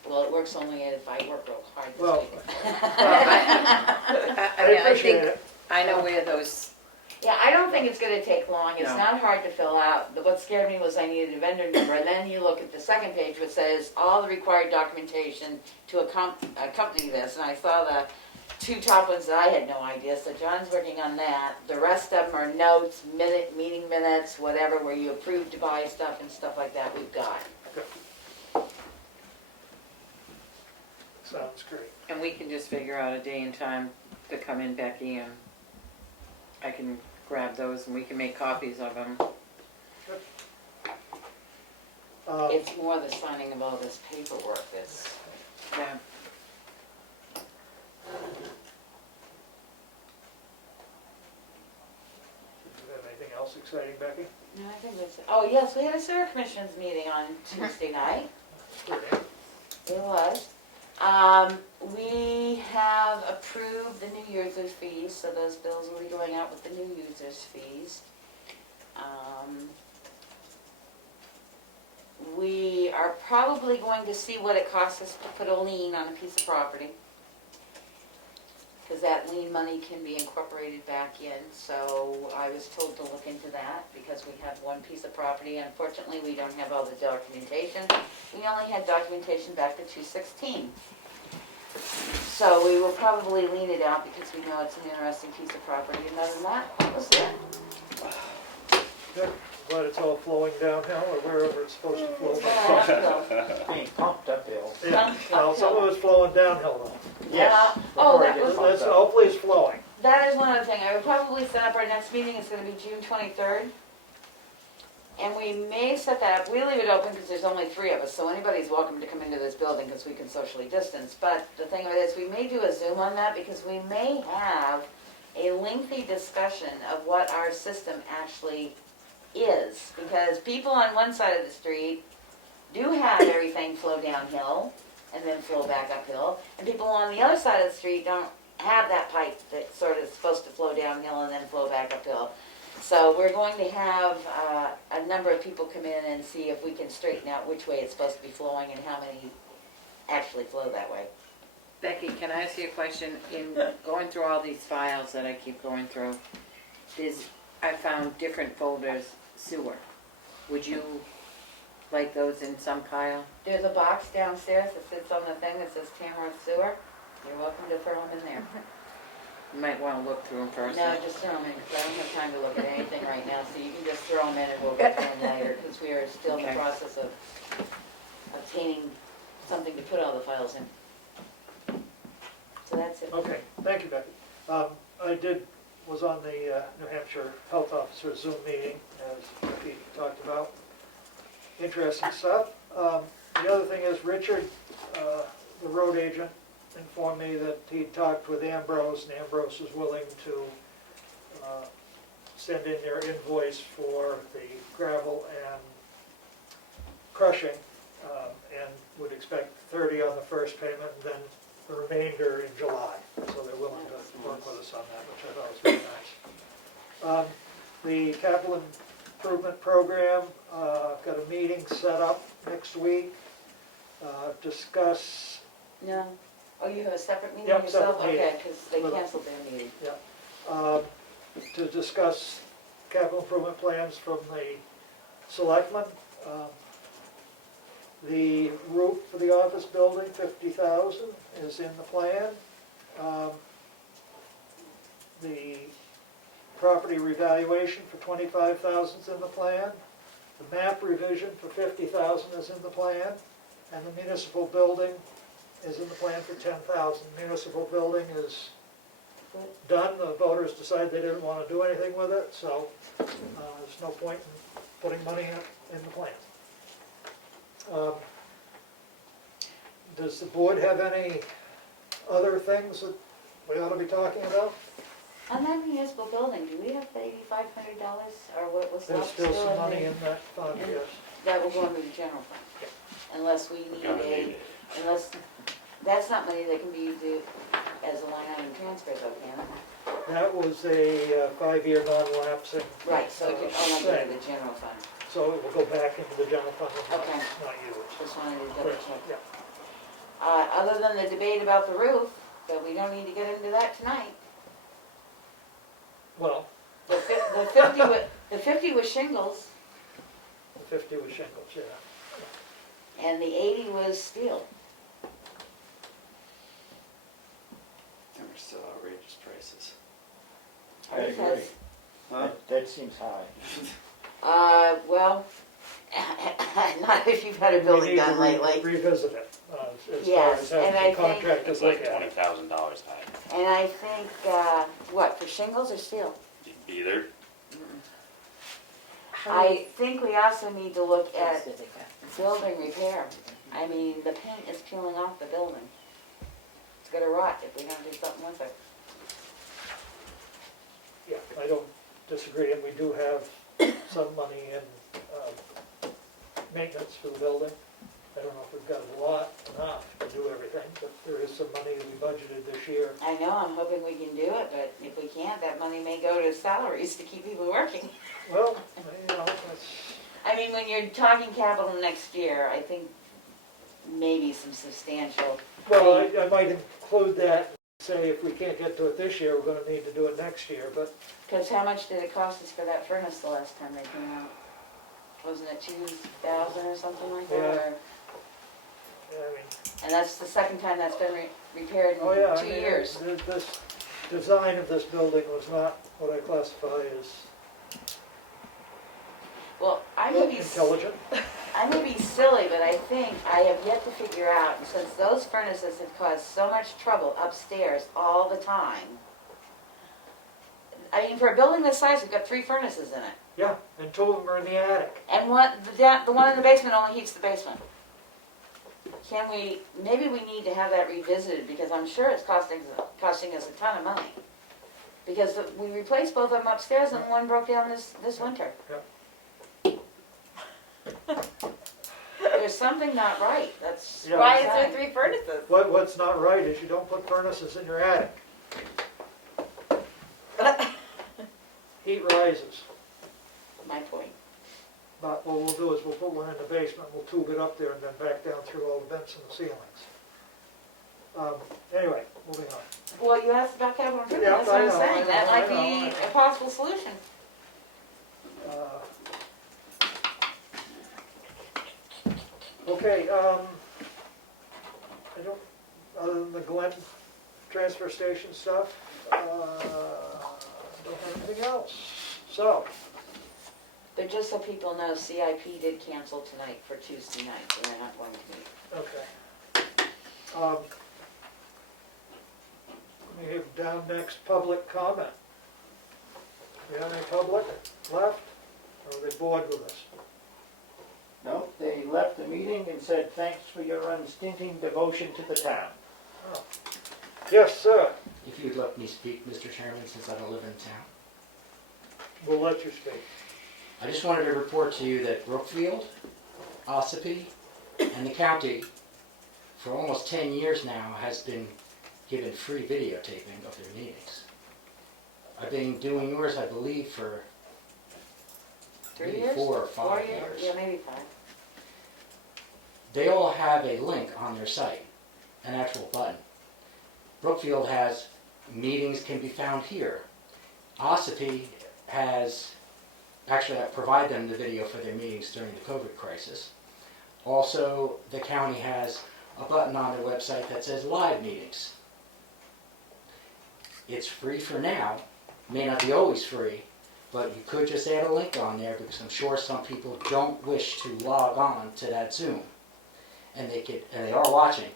well, it works only if I work real hard this Well, week. I mean, I appreciate think, it. I know where those, Yeah, I don't think it's gonna take long, it's No. not hard to fill out. What scared me was I needed a vendor number, and then you look at the second page which says all the required documentation to accompany this, and I saw the 2 top ones that I had no idea, so John's working on that. The rest of them are notes, meeting minutes, whatever, where you approve to buy stuff and stuff like that, we've got. Sounds great. and we can just figure out a day and time to come in, Becky, and I can grab those and we can make copies of them. It's more the signing of all this paperwork that's, Yeah. Do you have anything else exciting, Becky? no, I think that's it. Oh, yes, we had a sewer commission's meeting on Tuesday night. It was. We have approved the new users fees, so those bills will be going out with the new users fees. We are probably going to see what it costs us to put a lien on a piece of property. because that lien money can be incorporated back in, so I was told to look into that, because we have one piece of property. Unfortunately, we don't have all the documentation. We only had documentation back to 216. So we will probably lien it out, because we know it's an interesting piece of property, and other than that, that was it. Good. Glad it's all flowing downhill or wherever it's supposed to flow. It's being pumped uphill. Yeah, well, some of it's flowing downhill though. Yes. Oh, before that it gets was- pumped That's, up. hopefully it's flowing. That is one other thing. I would probably set up our next meeting. It's gonna be June 23rd. And we may set that up. We leave it open because there's only 3 of us, so anybody's welcome to come into this building because we can socially distance. But the thing of it is, we may do a Zoom on that because we may have a lengthy discussion of what our system actually is. Because people on one side of the street do have everything flow downhill and then flow back uphill. And people on the other side of the street don't have that pipe that sort of is supposed to flow downhill and then flow back uphill. So we're going to have a number of people come in and see if we can straighten out which way it's supposed to be flowing and how many actually flow that way. Becky, can I ask you a question? In going through all these files that I keep going through, I found different folders, sewer. Would you like those in some pile? There's a box downstairs that sits on the thing that says Tamworth Sewer. You're welcome to throw them in there. You might want to look through them first. No, just throw them in, because I don't have time to look at anything right now, so you can just throw them in and we'll get to them later, because we are still in the Okay. process of obtaining something to put all the files in. So that's it. Okay, thank you, Becky. Was on the New Hampshire Health Officer Zoom meeting, as Becky talked about. Interesting stuff. The other thing is Richard, the road agent, informed me that he talked with Ambrose, and Ambrose is willing to send in their invoice for the gravel and crushing, and would expect 30 on the first payment, and then the remainder in July. So they're willing to work with us on that, which I thought was very nice. The capital improvement program, I've got a meeting set up next week, discuss. No? Oh, you have a separate meeting Yep, yourself? separate meeting. Okay, because they canceled their meeting. To discuss capital improvement plans from the Selectmen. The roof for the office building, 50,000, is in the plan. The property revaluation for 25,000 is in the plan. The map revision for 50,000 is in the plan. And the municipal building is in the plan for 10,000. Municipal building is done. The voters decided they didn't want to do anything with it, so there's no point in putting money in the plan. Does the board have any other things that we ought to be talking about? On that municipal building, do we have the $8,500 or what was There's left? still some in money there? in that fund, in- yes. That will go into the general fund. Unless we need Gonna need it. unless, that's not money that can be used as a line item transfer though, can it? That was a 5-year non-lapsing, Right, so it can only go Right. to the general fund. so it will go back into the general fund and Okay. not used. Just wanted to double check. Yeah. Other than the debate about the roof, but we don't need to get into that tonight. Well, The 50 was shingles the 50 was shingles, yeah. and the 80 was steel. They were still outrageous prices. I agree. Because, That seems high. well, not if you've had a building done We need lately. to revisit it, as far Yes, as and having I the think- contractors It's look like at it. $20,000 high. And I think, what, for shingles or steel? Either. I think we also need to look at Did they get? building repair. I mean, the paint is peeling off the building. It's gonna rot if we don't do something with it. Yeah, I don't disagree, and we do have some money in maintenance for the building. I don't know if we've got a lot, enough to do everything, but there is some money we budgeted this year. I know, I'm hoping we can do it, but if we can't, that money may go to salaries to keep people working. Well, you know, that's, I mean, when you're talking capital next year, I think maybe some substantial. well, I might include that say if we can't get to it this year, we're gonna need to do it next year, but Because how much did it cost us for that furnace the last time they came out? Wasn't it 2,000 or something like that? Yeah. Or- yeah, I mean, And that's the second time that's been repaired oh yeah, in I 2 mean, years. this design of this building was not what I classify as Well, I may be intelligent. silly, but I think I have yet to figure out, since those furnaces have caused so much trouble upstairs all the time. I mean, for a building this size, we've got 3 furnaces in it. Yeah, and 2 of them are in the attic. And the one in the basement only heats the basement. Can we, maybe we need to have that revisited, because I'm sure it's costing us a ton of money. Because we replaced both of them upstairs and one broke down this winter. There's something not right, that's. Yeah. Why is there 3 furnaces? What's not right is you don't put furnaces in your attic. Heat rises. My point. But what we'll do is we'll put one in the basement, we'll tube it up there and then back down through all the vents in the ceilings. Anyway, moving on. Well, you asked about capital improvement, Yeah, that's what I I'm know, saying, I that know, might I be know. a possible solution. Okay, I don't, other than the Glen transfer station stuff, don't have anything else. So, But just so people know, CIP did cancel tonight for Tuesday night, so they're not going to meet. okay. We have down next public comment. Do we have any public left, or are they bored with us? No, they left the meeting and said, thanks for your unstinting devotion to the town. Oh. Yes, sir, If you'd let me speak, Mr. Chairman, since I don't live in town. we'll let you speak. I just wanted to report to you that Brookfield, Ossipee, and the county, for almost 10 years now, has been given free videotaping of their meetings. I've been doing yours, I believe, for 3 maybe years? 4 or 5 4 years. Yeah, maybe 5. They all have a link on their site, an actual button. Brookfield has meetings can be found here. Ossipee has, actually I provide them the video for their meetings during the COVID crisis. Also, the county has a button on their website that says live meetings. It's free for now, may not be always free, but you could just add a link on there because I'm sure some people don't wish to log on to that Zoom. And they are watching,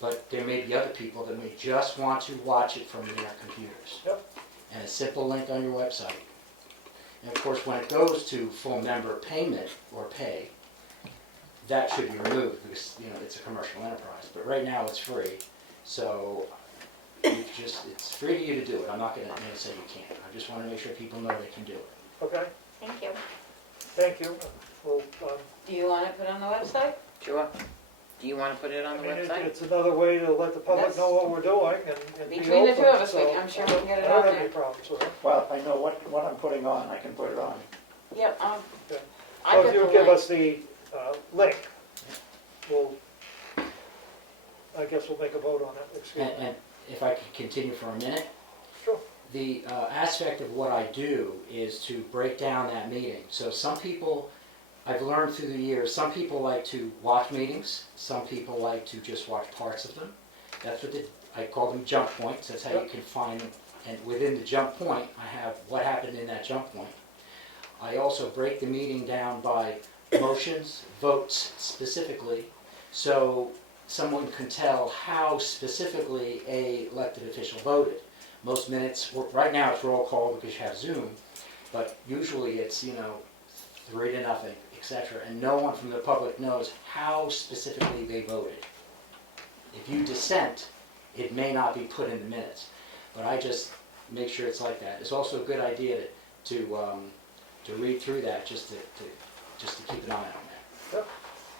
but there may be other people that may just want to watch it from their computers. Yep. And a simple link on your website. And of course, when it goes to full member payment or pay, that should be removed because it's a commercial enterprise. But right now it's free, so it's free to you to do it. I'm not going to say you can't. I just want to make sure people know they can do it. Okay, Thank you. thank you. Well, Do you want it put on the website? Sure. Do you want to put it I on the mean, website? it's another way to let the public That's- know what we're doing and be Between the open, two of us, so I'm sure we can get it I on don't have there. any problems with it. Well, if I know what I'm putting on, I can put it on. Yep, Okay. I So got if you the would give link. us the link, we'll, I guess we'll make a vote on it, excuse me. And if I could continue for a minute. Sure. The aspect of what I do is to break down that meeting. So some people, I've learned through the years, some people like to watch meetings, some people like to just watch parts of them. That's what I call them jump points. That's how you can find them. And within the jump point, I have what happened in that jump point. I also break the meeting down by motions, votes specifically, so someone can tell how specifically a elected official voted. Most minutes, right now it's roll call because you have Zoom, but usually it's 3-0, etc. And no one from the public knows how specifically they voted. If you dissent, it may not be put in the minutes, but I just make sure it's like that. It's also a good idea to read through that just to keep an eye on that. Yep.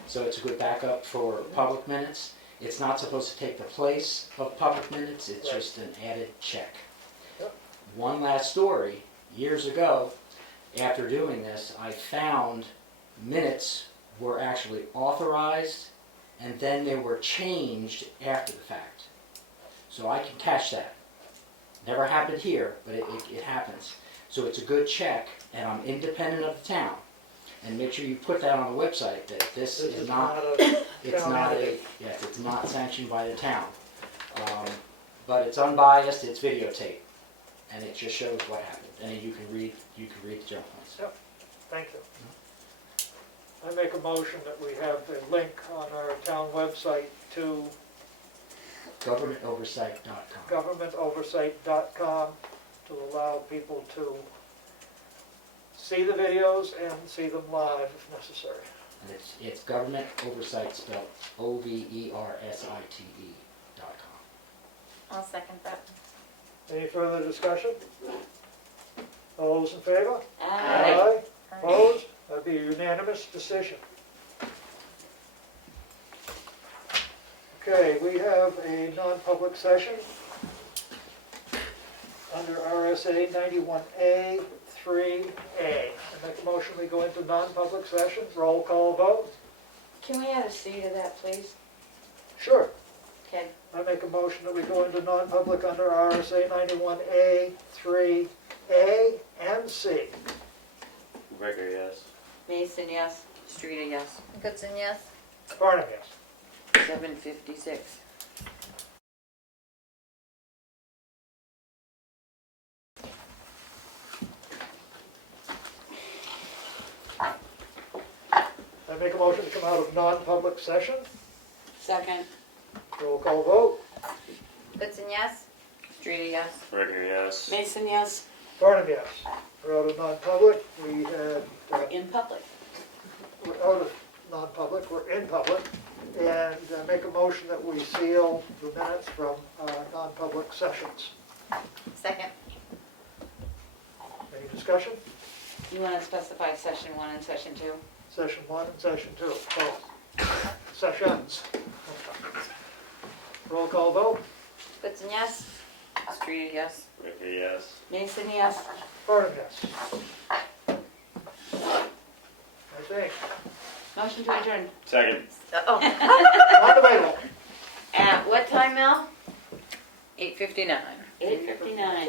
So it's a good backup for public minutes. It's not supposed to take the place of public minutes, it's Right. just an added check. Yep. One last story, years ago, after doing this, I found minutes were actually authorized and then they were changed after the fact. So I can catch that. Never happened here, but it happens. So it's a good check, and I'm independent of the town. And make sure you put that on the website, that this is not, a it's town not entity. yes, it's not sanctioned by the town. But it's unbiased, it's videotape, and it just shows what happened. And then you can read the general points. Thank you. I make a motion that we have a link on our town website to GovernmentOversite.com. GovernmentOversite.com to allow people to see the videos and see them live if necessary. And it's Government Oversight, spelled OVERSITE.com. I'll second that. Any further discussion? All those in favor? Aye. Opposed? That'd be a unanimous decision. Okay, we have a non-public session under RSA 91A 3A. I make a motion we go into non-public session. Roll call vote. Can we add a C to that, please? Sure. Okay. I make a motion that we go into non-public under RSA 91A 3A and C. Gregory, yes. Mason, yes. Streeter, yes. Goodson, yes. Barnum, yes. 7:56. I make a motion to come out of non-public session. Second. Roll call vote. Goodson, yes. Streeter, yes. Gregory, yes. Mason, yes. Barnum, yes. We're out of non-public. We had, In public. we're out of non-public, we're in public. And make a motion that we seal the minutes from non-public sessions. Second. Any discussion? You want to specify session 1 and session 2? Session 1 and session 2, both. Sessions. Roll call vote. Goodson, yes. Streeter, yes. Gregory, yes. Mason, yes. Barnum, yes. I think. Motion to adjourn. Second. Oh. Non-debatable. At what time, Mel? 8:59. 8:59.